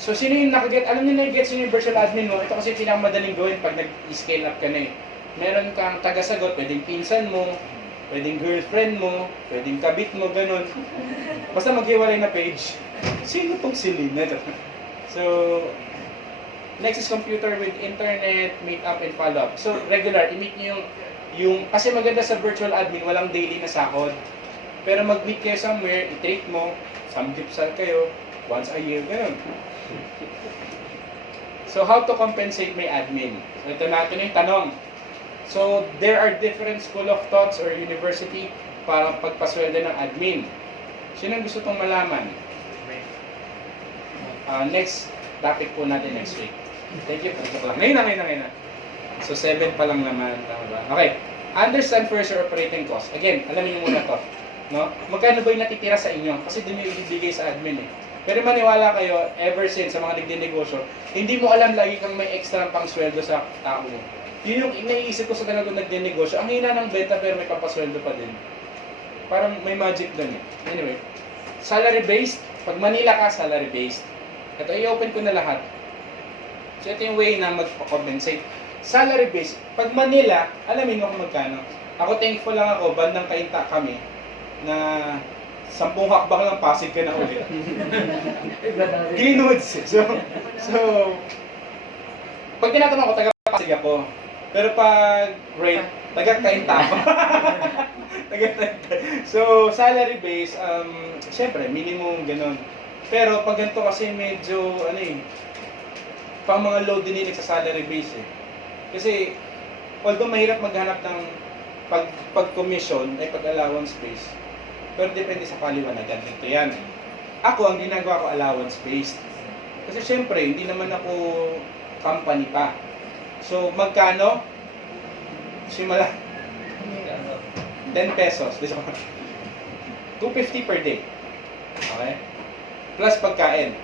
So, sino yung nakaget? Alam niyo na yung sino yung virtual admin mo? Ito kasi pinakamadaling gawin pag nag-scale up ka na eh. Meron kang taga-sagot, pwedeng pinsan mo, pwedeng girlfriend mo, pwedeng kabit mo, ganun. Basta maghiwalay na page. Sino tong si Lynette? So, next is computer with internet, meet up and follow up. So, regular, i-meet nyo kasi maganda sa virtual admin, walang daily na sahod. Pero mag-meet kayo somewhere, i-treat mo, samgipsal kayo, once a year, ganun. So, how to compensate my admin? So, ito natin yung tanong. So, there are different school of thoughts or university para pagpasweldo ng admin. Sino gusto itong malaman? Next topic po natin next week. Thank you. Ngayon na. So, 7 pa lang naman. Tama ba? Okay. Understand first your operating cost. Again, alamin niyo muna to. No? Magkano ba yung natitira sa inyo? Kasi doon yung ibibigay sa admin eh. Pero maniwala kayo, ever since sa mga nagdinegosyo, hindi mo alam lagi kang may extra pang sweldo sa tao mo. Yun yung naiisip ko sa ganun nagdinegosyo. Ang hina ng benta pero may papasweldo pa din. Parang may magic doon eh. Anyway, salary-based. Pag Manila ka, salary-based. Ito, i-open ko na lahat. So, ito yung way na magpa-compensate. Salary-based. Pag Manila, alamin mo kung magkano. Ako, thankful lang ako, bandang Kainta kami, na 10 hakbang lang Pasig ka na ulit. Greenwoods. So, pag tinatanong ko, taga-Pasig ako. Pero pag rate, taga-Kainta ako. So, salary-based, syempre, minimum, ganun. Pero pag ganito kasi medyo, pang mga low din sa salary base eh. Kasi, although mahirap maghanap ng pag-commission, ay pag-allowance base, pero depende sa paliwanagan. Ito yan. Ako, ang ginagawa ko allowance based. Kasi syempre, hindi naman ako company pa. So, magkano? Simula 10 pesos. 250 per day. Okay? Plus pagkain.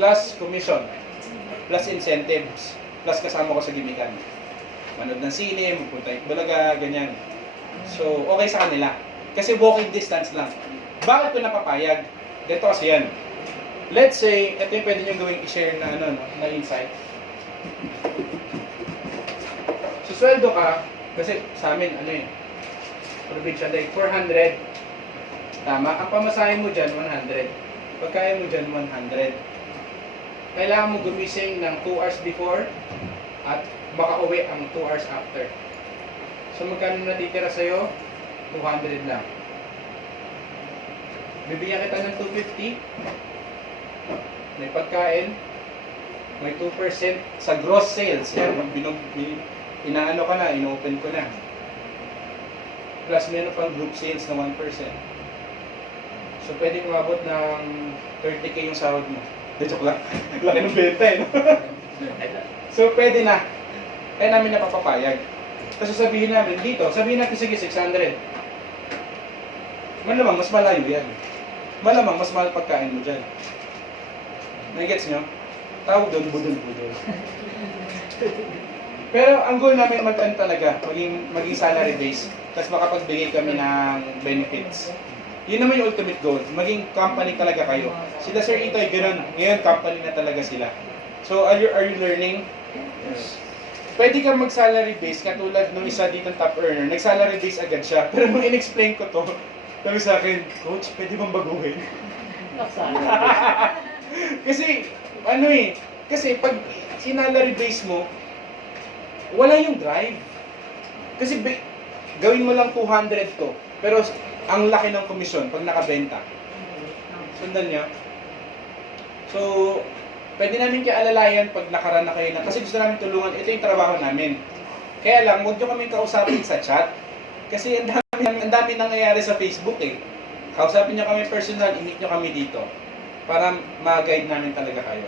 Plus commission. Plus incentives. Plus kasama ko sa gimikan. Manood ng sine, magpunta yung Bulaga, ganyan. So, okay sa kanila. Kasi walking distance lang. Bakit ko napapayag? Dito kasi yan. Let's say, ito yung pwede nyo gawing i-share na, na insight. Susweldo ka, kasi sa amin, provincial day, 400. Tama? Ang pamasahe mo dyan, 100. Pagkaya mo dyan, 100. Kailangan mo gumising ng 2 hours before at makauwi ang 2 hours after. So, magkano natitira sa'yo? 200 lang. Bibigyan kita ng 250. May pagkain. May 2% sa gross sales. Yan, inaano ka na, inopen ko na. Plus, meron pang group sales na 1%. So, pwede umabot ng 30K yung sahod mo. Joke lang. Laki ng benta eh. No? So, pwede na. Kaya namin napapapayag. Kasi sabihin namin dito, sabihin natin sige 600. Malamang mas malayo yan. Malamang mas mahal pagkain mo dyan. Nagets nyo? Tawag doon, budol-budol. Pero ang goal namin talaga, maging salary base. Tapos makapagbigay kami ng benefits. Yun naman yung ultimate goal. Maging company talaga kayo. Sila Sir Itoy, ganun. Ngayon, company na talaga sila. So, are you learning? Yes. Pwede kang mag-salary base, katulad nung isa dito top earner. Nag-salary base agad siya. Pero nung in-explain ko to, sabi sa akin, Coach, pwede bang baguhin? Kasi, kasi pag sinalary base mo, wala yung drive. Kasi gawin mo lang 200 to, pero ang laki ng komisyon pag nakabenta. Sundan niya. So, pwede namin kayo alalayan pag nakaraan na kayo na, kasi gusto namin tulungan, ito yung trabaho namin. Kaya lang, huwag nyo kami kausapin sa chat, kasi ang dami nangyayari sa Facebook eh. Kausapin nyo kami personal, i-meet nyo kami dito, para ma-guide namin talaga kayo.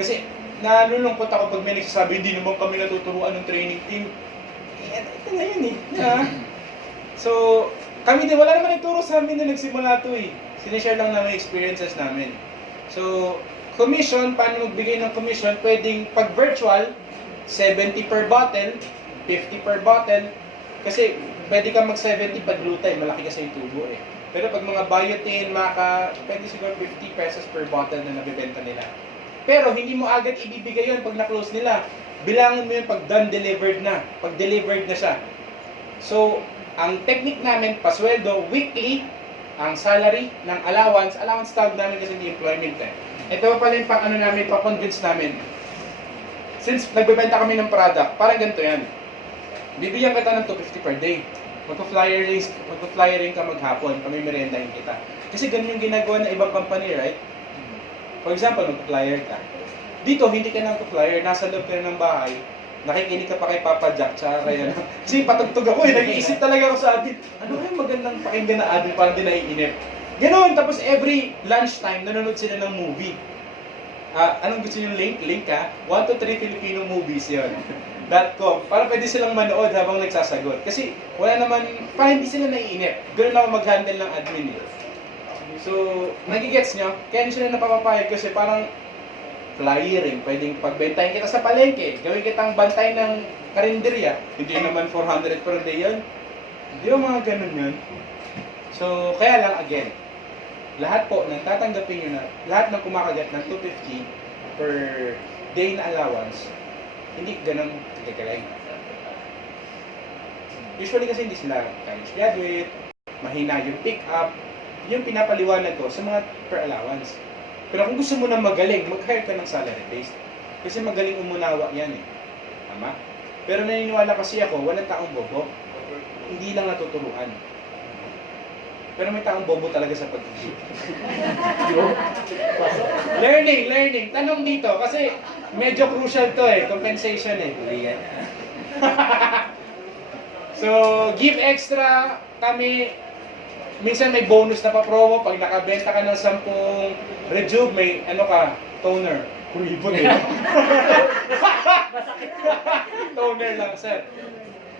Kasi, nalulungkot ako pag may nagsasabi, hindi naman kami natuturuan ng training team. Ito na yun eh. Yeah. So, kami din, wala naman nagturo sa amin na nagsimula ito eh. Sinishare lang namin experiences namin. So, commission, paano magbigay ng commission? Pwedeng pag virtual, 70 per bottle, 50 per bottle. Kasi pwede kang mag-70 pag glutay, malaki kasi yung tubo eh. Pero pag mga biotin, pwede siguro 50 pesos per bottle na nabibenta nila. Pero hindi mo agad ibibigay yun pag na-close nila. Bilangin mo yun pag done, delivered na. Pag delivered na siya. So, Ang technique namin, pasweldo, weekly, ang salary ng allowance tawag namin kasi hindi employment eh. Ito pala yung pang ano namin, pa-convince namin. Since nagbebenta kami ng product, parang ganito yan. Bibigyan kita ng 250 per day. Magpa-flyering ka maghapon, pamimeriendahin kita. Kasi ganun yung ginagawa ng ibang company, right? For example, magpa-flyer ka. Dito, hindi ka na magpa-flyer, nasa loob ka na ng bahay, nakikinig ka pa kay Papa Jack, tsaka kaya na. Kasi patugtog ako nag-iisip talaga ako sa admin, ano kaya magandang pakinggan na admin para di naiinip. Ganon, tapos every lunchtime, nanonood sila ng movie. Anong gusto nyo link? Link ha? 123 Filipino movies yun. .com. Para pwede silang manood habang nagsasagot. Kasi wala naman, para hindi sila naiinip. Ganun ako mag-handle ng admin eh. So, nagigets nyo? Kaya hindi sila napapapayag kasi parang flyering. Pwedeng pagbentahin kita sa palengke. Gawin kitang bantay ng karinderya. Hindi naman 400 per day yun. Hindi yung mga ganun yun. So, kaya lang again, lahat po ng tatanggapin nyo na, lahat ng kumakagat ng 250 per day na allowance, hindi ganun kagaling. Usually kasi hindi sila college graduate, mahina yung pick up, yung pinapaliwanag ko sa mga per allowance. Pero kung gusto mo na magaling, mag-hire ka ng salary based. Kasi magaling umunawa yan eh. Tama? Pero naniniwala kasi ako, walang taong bobo. Hindi lang natuturuan. Pero may taong bobo talaga sa pag-ibig. learning. Tanong dito kasi medyo crucial to eh, compensation eh. So, give extra kami. Minsan may bonus na pa-promo pag nakabenta ka ng 10 Rejuve, may ano ka, toner. Kuripon eh. Toner lang, sir.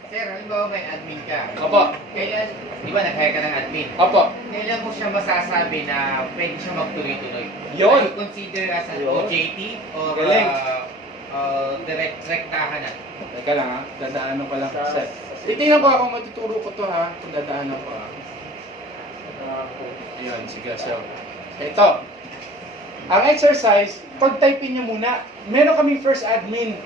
Sir, halimbawa may admin ka. Opo. Kailan, di ba nag-hire ka ng admin? Opo. Kailan mo siya masasabi na pwede siya magtuloy-tuloy? Yun. Ay, consider as an Yun. OJT or Galing. direktahan na? Teka lang ha, dadaanan ko lang. Sir. Titingnan ko ako, matuturo ko to ha, kung dadaanan ko ha. Ayun, sige. So, ito. Ang exercise, pag-type nyo muna. Meron kaming first admin.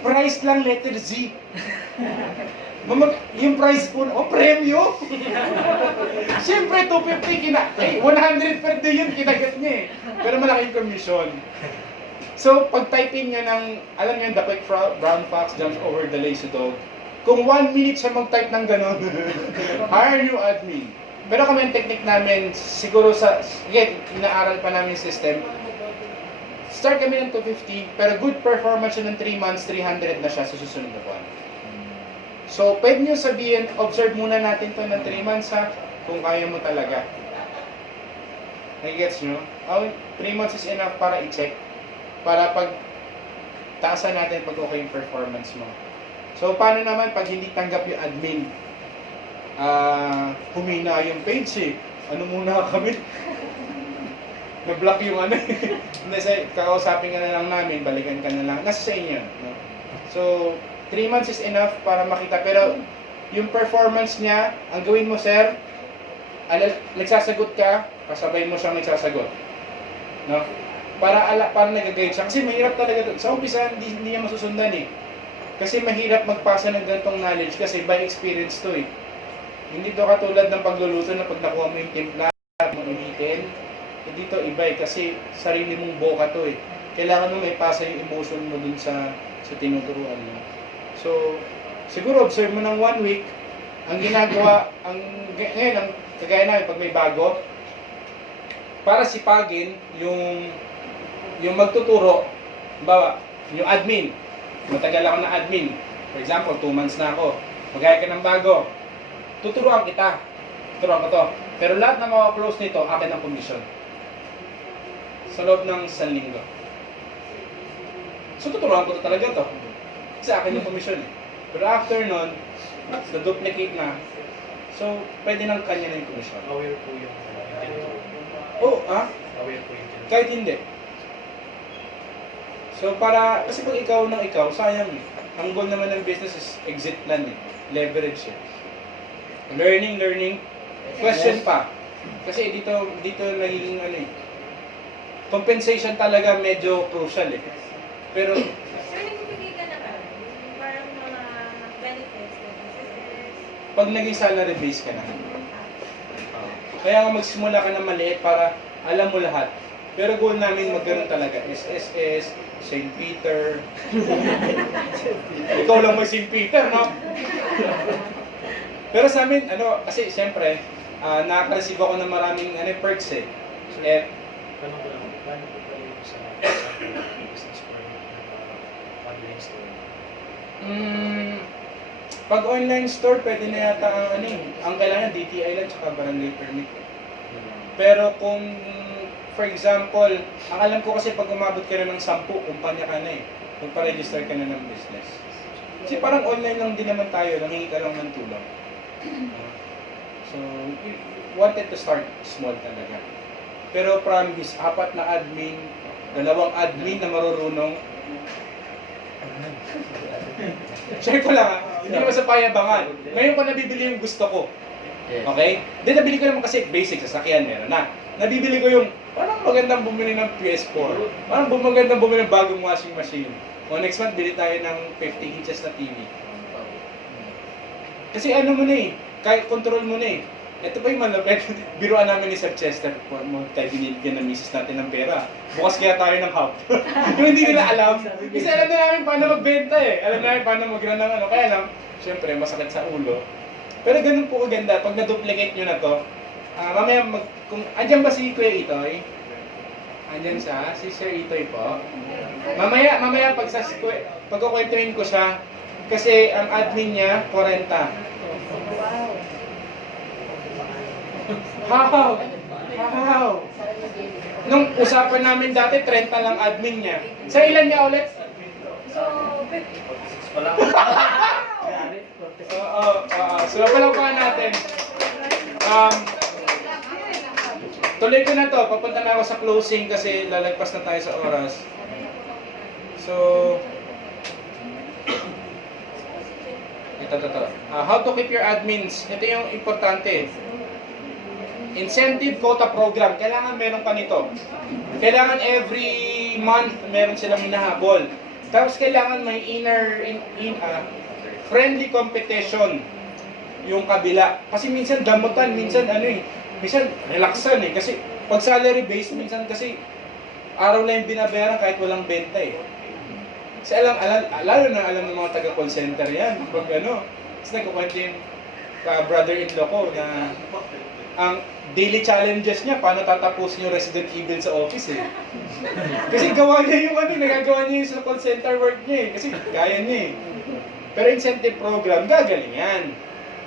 Price lang letter Z. Yung price po, premyo. Siyempre, 250 100 per day yun, kinagat niya eh. Pero malaking commission. So, pag-typing nyo ng, alam nyo, the quick brown fox jumps over the lazy dog. Kung 1 minute siya mag-type ng gano'n, hire new admin. Pero kami ang technique namin, siguro again, inaaral pa namin yung system. Start kami ng 250, pero good performance yun ng 3 months, 300 na siya sa susunod na buwan. So, pwede nyo sabihin, observe muna natin to ng 3 months ha, kung kaya mo talaga. Nagigets nyo? 3 months is enough para i-check. Para pag taasan natin pag okay yung performance mo. So, paano naman pag hindi tanggap yung admin? Humina yung page eh. Ano muna kami? Na-block yung ano eh. Kakausapin ka na lang namin, balikan ka na lang. Nasa sa inyo. No? So, 3 months is enough para makita. Pero, yung performance niya, ang gawin mo, sir, nagsasagot ka, kasabay mo siyang nagsasagot. No? Para nag-guide siya. Kasi mahirap talaga ito. Sa umpisa, hindi niya masusundan eh. Kasi mahirap magpasa ng ganitong knowledge kasi by experience to eh. Hindi to katulad ng pagluluto na pag nakuha mo yung timpla at mo ulitin. Dito iba eh kasi sarili mong boka to eh. Kailangan mo may pasa yung emotion mo dun sa tinuturuan mo. So, siguro observe mo ng 1 week. Ang ginagawa, ngayon, ang kagaya namin pag may bago, para sipagin yung magtuturo, bawa, yung admin. Matagal ako na admin. For example, 2 months na ako. Mag-hire ka ng bago. Tuturuan kita. Tuturuan ko to. Pero lahat na makaklose nito, akin ang commission. Sa loob ng 1 linggo. So, tuturuan ko talaga to. Kasi akin yung commission eh. Pero after nun, na-duplicate na. So, pwede nang kanya na yung commission. Aware po yung Oh, Aware po yung kahit hindi. So, kasi pag ikaw ng ikaw, sayang eh. Ang goal naman ng business is exit plan eh. Leverage eh. Learning. Question pa. Kasi dito nagiging ano eh. Compensation talaga medyo crucial eh. Pero, Sir, nagbibigay ka na ba? Parang pag naging salary base ka na. Kaya nga magsimula ka na maliit para alam mo lahat. Pero goal namin magkaroon talaga SSS, St. Peter. Ikaw lang may St. Peter, no? Pero sa amin, kasi siyempre, nakaka-receive ako ng maraming perks eh. Tanong ko lang, paano po kayo sa business permit na online store? Pag online store, pwede na yata ang kailangan DTI lang tsaka barangay permit. Pero kung, for example, ang alam ko kasi pag umabot ka na ng 10, kumpanya ka na eh. Magpa-register ka na ng business. Kasi parang online lang din naman tayo, nangingi ka lang ng tulong. So, we wanted to start small talaga. Pero promise, 4 na admin, 2 admin na marurunong. Share ko lang hindi naman sa payabangan. Ngayon ko nabibili yung gusto ko. Okay? Then nabili ko naman kasi basic, sasakyan meron na. Nabibili ko yung, parang magandang bumili ng PS4. Parang magandang bumili ng bagong washing machine. O next month, bili tayo ng 50 inches na TV. Kasi mo na eh, kahit control mo na eh. Ito pa yung malapit, biruan namin ni Sir Chester, tayo binibigyan ng misis natin ng pera. Bukas kaya tayo ng hub. Yung hindi nila alam. Kasi alam na namin paano magbenta eh. Alam namin paano mag-run ng Kaya lang, syempre masakit sa ulo. Pero ganun po kaganda, pag na-duplicate nyo na to, mamaya andyan ba si Kuya Itoy? Andyan siya, si Sir Itoy po. Mamaya pagkukwentuhin ko siya, kasi ang admin niya, 40. How? Nung usapan namin dati, 30 lang admin niya. Sa ilan niya ulit? So, palangpakan natin. Tuloy ko na to. Papunta na ako sa closing kasi lalagpas na tayo sa oras. So, ito. How to keep your admins. Ito yung importante. Incentive quota program. Kailangan meron ka nito. Kailangan every month meron silang hinahabol. Tapos kailangan may friendly competition yung kabila. Kasi minsan damutan, minsan minsan relaxan eh. Kasi pag salary based, minsan kasi araw lang yung binabayaran kahit walang benta eh. Kasi lalo na alam ng mga taga-call center yan. Pag kasi nagkukwento yung brother-in-law ko na ang daily challenges niya, paano tatapusin yung Resident Evil sa office eh. Kasi gawa niya yung nagagawa niya yung sa call center work niya eh. Kasi kaya niya eh. Pero incentive program, gagaling yan.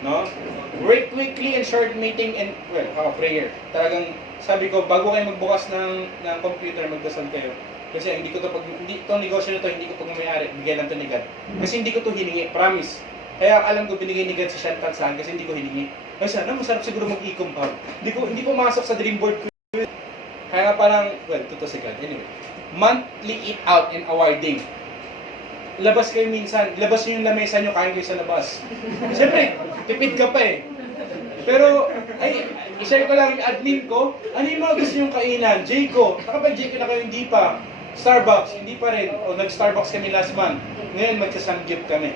No? Work quickly and short meeting and, prayer. Talagang, sabi ko, bago kayo magbukas ng computer, magdasal kayo. Kasi hindi itong negosyo na to, hindi ko pagmamayari, bigyan lang to ni God. Kasi hindi ko to hiningi, promise. Kaya alam ko, binigay ni God si Chantal saan kasi hindi ko hiningi. Ay sana, masarap siguro mag-e-compound. Hindi ko masok sa dream board ko. Kaya nga parang, totoo si God. Anyway, monthly eat out and awarding. Labas kayo minsan, labas nyo yung lamesa nyo, kain kayo sa labas. Siyempre, tipid ka pa eh. Pero, i-share ko lang yung admin ko, ano yung mga gusto yung kainan? Jayco, nakapag-Jayco na kayo, hindi pa. Starbucks, hindi pa rin. O nag-Starbucks kami last month. Ngayon, magsasanggip kami.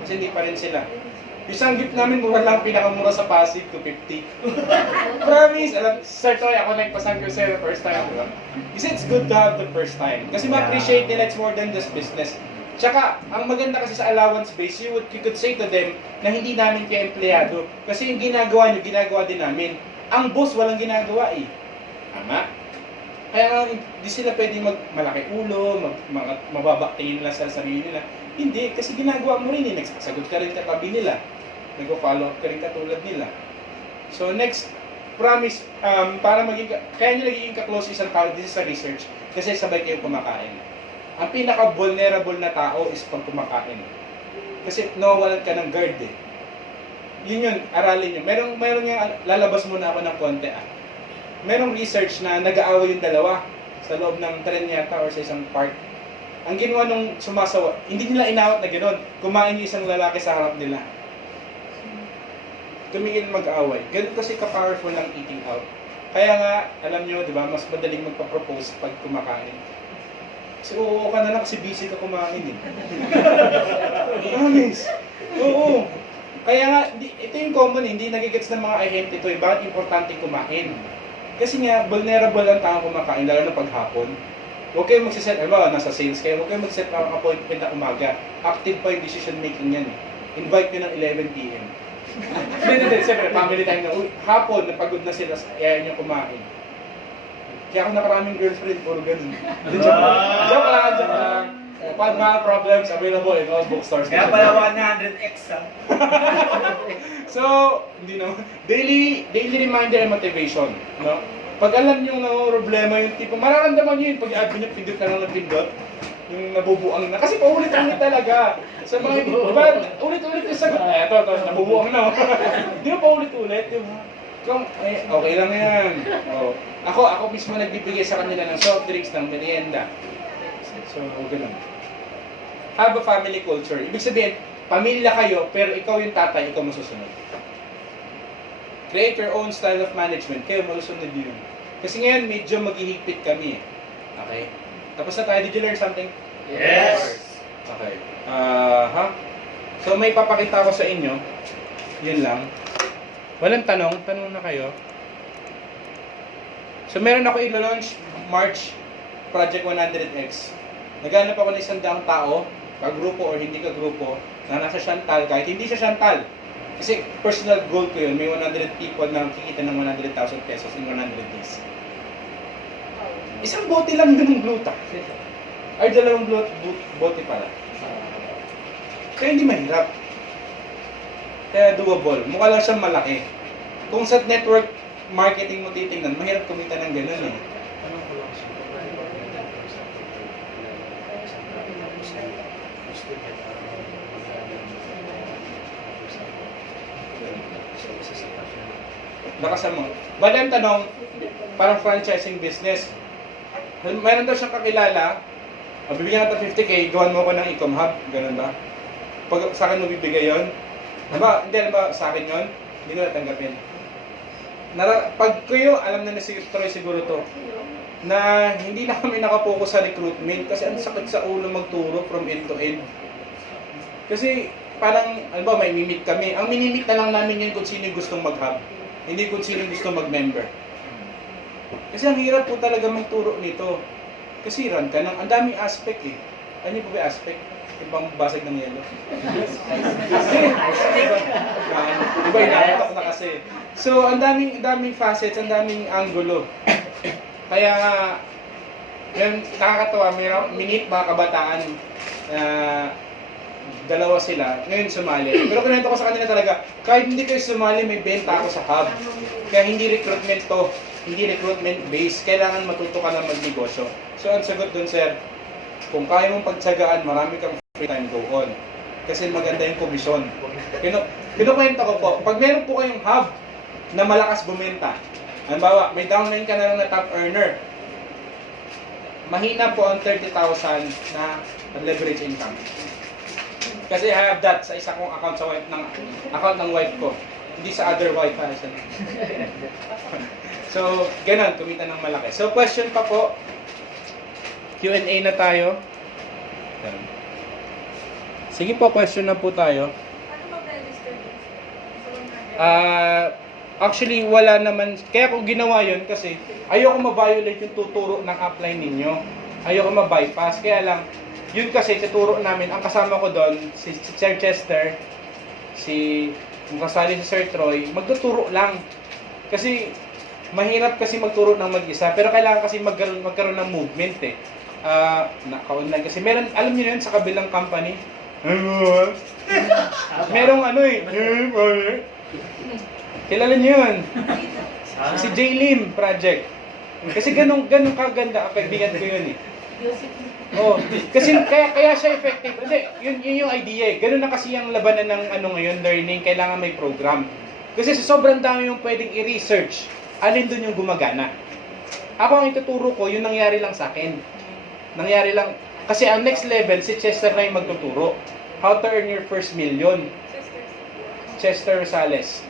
Kasi hindi pa rin sila. Yung sanggip namin, mura lang, pinakamura sa Pasig, 250. Promise! Sir Toy, ako nagpasanggip sa'yo the first time. Diba? Kasi it's good to have the first time. Kasi ma-appreciate nila, it's more than just business. Tsaka, ang maganda kasi sa allowance base, you could say to them na hindi namin kayo empleyado. Kasi yung ginagawa nyo, ginagawa din namin. Ang boss, walang ginagawa eh. Tama? Kaya nga, hindi sila pwedeng malaki ulo, mababaktingin nila sa sarili nila. Hindi, kasi ginagawa mo rin eh. Nagsasagot ka rin katabi nila. Nag-follow up ka rin katulad nila. So next, promise, para kaya nyo nagiging ka-close isang tao, this is a research, kasi sabay kayo kumakain. Ang pinaka-vulnerable na tao is pag kumakain. Kasi nawawalan ka ng guard eh. Yun, aralin nyo. Meron yung, lalabas muna ako ng konti Merong research na nag-aaway yung dalawa sa loob ng tren yata or sa isang park. Ang ginawa nung sumasawa, hindi nila inawat na gano'n. Kumain yung isang lalaki sa harap nila. Tumingin mag-away. Ganun kasi ka-powerful ng eating out. Kaya nga, alam nyo, di ba, mas madaling magpa-propose pag kumakain. Kasi oo ka na lang kasi busy ka kumain eh. Promise. Oo. Kaya nga, ito yung common, hindi nagigets ng mga ahente ito, bakit importante kumain. Kasi nga, vulnerable ang tao kumakain, lalo na paghapon. Huwag kayong magsiset, nasa sales kayo, huwag kayong magsiset ng appointment na umaga. Active pa yung decision making yan. Invite nyo ng 11 p.m. Hindi, siyempre, family time na, hapon, napagod na sila, ayaw nyo kumain. Kaya ako nakaraming girlfriend, puro ganun. Joke lang. Pag mga problems, available in all bookstores. Kaya pala 100x ah. So, hindi naman. Daily reminder and motivation. No? Pag alam nyo na problema yung tipo, mararamdaman nyo yun pag i-add nyo pindot na lang ng pindot. Yung nabubuang na. Kasi paulit-ulit talaga. Sa mga, diba, ulit-ulit yung sagot. Eto, nabubuang na. Di ba paulit-ulit? Kung, okay lang yan. Oh. Ako mismo nagbibigay sa kanila ng soft drinks, ng merienda. So, ganun. Have a family culture. Ibig sabihin, pamilya kayo, pero ikaw yung tatay, ikaw masusunod. Create your own style of management. Kayo masusunod yun. Kasi ngayon, medyo maghihigpit kami. Okay? Tapos na tayo. Did you learn something? Yes! Okay. So, may papakita ko sa inyo. Yun lang. Walang tanong. Tanong na kayo. So, meron ako ilo-launch March Project 100X. Naghanap ako ng 100 tao, ka-grupo or hindi ka-grupo, na nasa Chantal, kahit hindi siya Chantal. Kasi personal goal ko yun, may 100 people na kikita ng 100,000 pesos in 100 days. Isang bote lang dun ng gluta. Ay, dalawang bote pala. Kaya hindi mahirap. Kaya doable. Mukha lang siyang malaki. Kung sa network marketing mo titingnan, mahirap kumita ng ganun eh. Anong ko lang siya? Gusto niya Lakas mo. Bali ang tanong, parang franchising business. Meron daw siyang kakilala, bibigyan ka 50k, gawan mo ko ng e-com hub, ganun ba? Pag sa akin mo bibigay yun, hindi ba sa akin yun? Hindi ko natanggapin. Pag kayo, alam na si Troy siguro to, na hindi na kami nakapokus sa recruitment kasi ang sakit sa ulo magturo from end to end. Kasi parang, may mimit kami. Ang minimit na lang namin yun kung sino yung gustong mag-hub. Hindi kung sino gusto mag-member. Kasi ang hirap po talaga magturo nito. Kasi run ka ng, ang daming aspect eh. Ano yung ba aspect? Ibang basag ng yelo. Iba inaantok na kasi. So, ang daming facets, ang daming angulo. Kaya, yun, nakakatawa, minute mga kabataan, dalawa sila, ngayon sumali. Pero kinento ko sa kanila talaga, kahit hindi kayo sumali, may benta ako sa hub. Kaya hindi recruitment to, hindi recruitment based, kailangan matuto ka na magnegosyo. So ang sagot dun, sir, kung kaya mong pagtsagaan, marami kang free time, go on. Kasi maganda yung komisyon. Kinukwento ko po, pag meron po kayong hub na malakas bumenta, halimbawa, may downline ka na lang na top earner, mahina po ang 30,000 na leverage income. Kasi I have that sa isa kong account account ng wife ko. Hindi sa other wife ha. So, ganun, kumita ng malaki. So, question pa po. Q&A na tayo. Sige po, question na po tayo. Ano mag-register din? Actually, wala naman. Kaya ko ginawa yun kasi ayoko ma-violate yung tuturo ng upline ninyo. Ayoko ma-bypass. Kaya lang, yun kasi tuturo namin, ang kasama ko doon, si Sir Chester, kung kasali si Sir Troy, magtuturo lang. Kasi, mahirap kasi magturo ng mag-isa, pero kailangan kasi magkaroon ng movement eh. Naka-online kasi. Meron, alam niyo yun, sa kabilang company, merong kilala niyo yun? Si J. Lim Project. Kasi ganun kaganda, kaibigan ko yun eh. Oh, kasi kaya siya effective. Hindi, yun yung idea eh. Ganun na kasi yung labanan ng ngayon, learning, kailangan may program. Kasi sa sobrang dami yung pwedeng i-research, alin dun yung gumagana. Ako ang ituturo ko, yung nangyari lang sa akin. Nangyari lang, kasi ang next level, si Chester na yung magtuturo. How to earn your first million. Chester Rosales.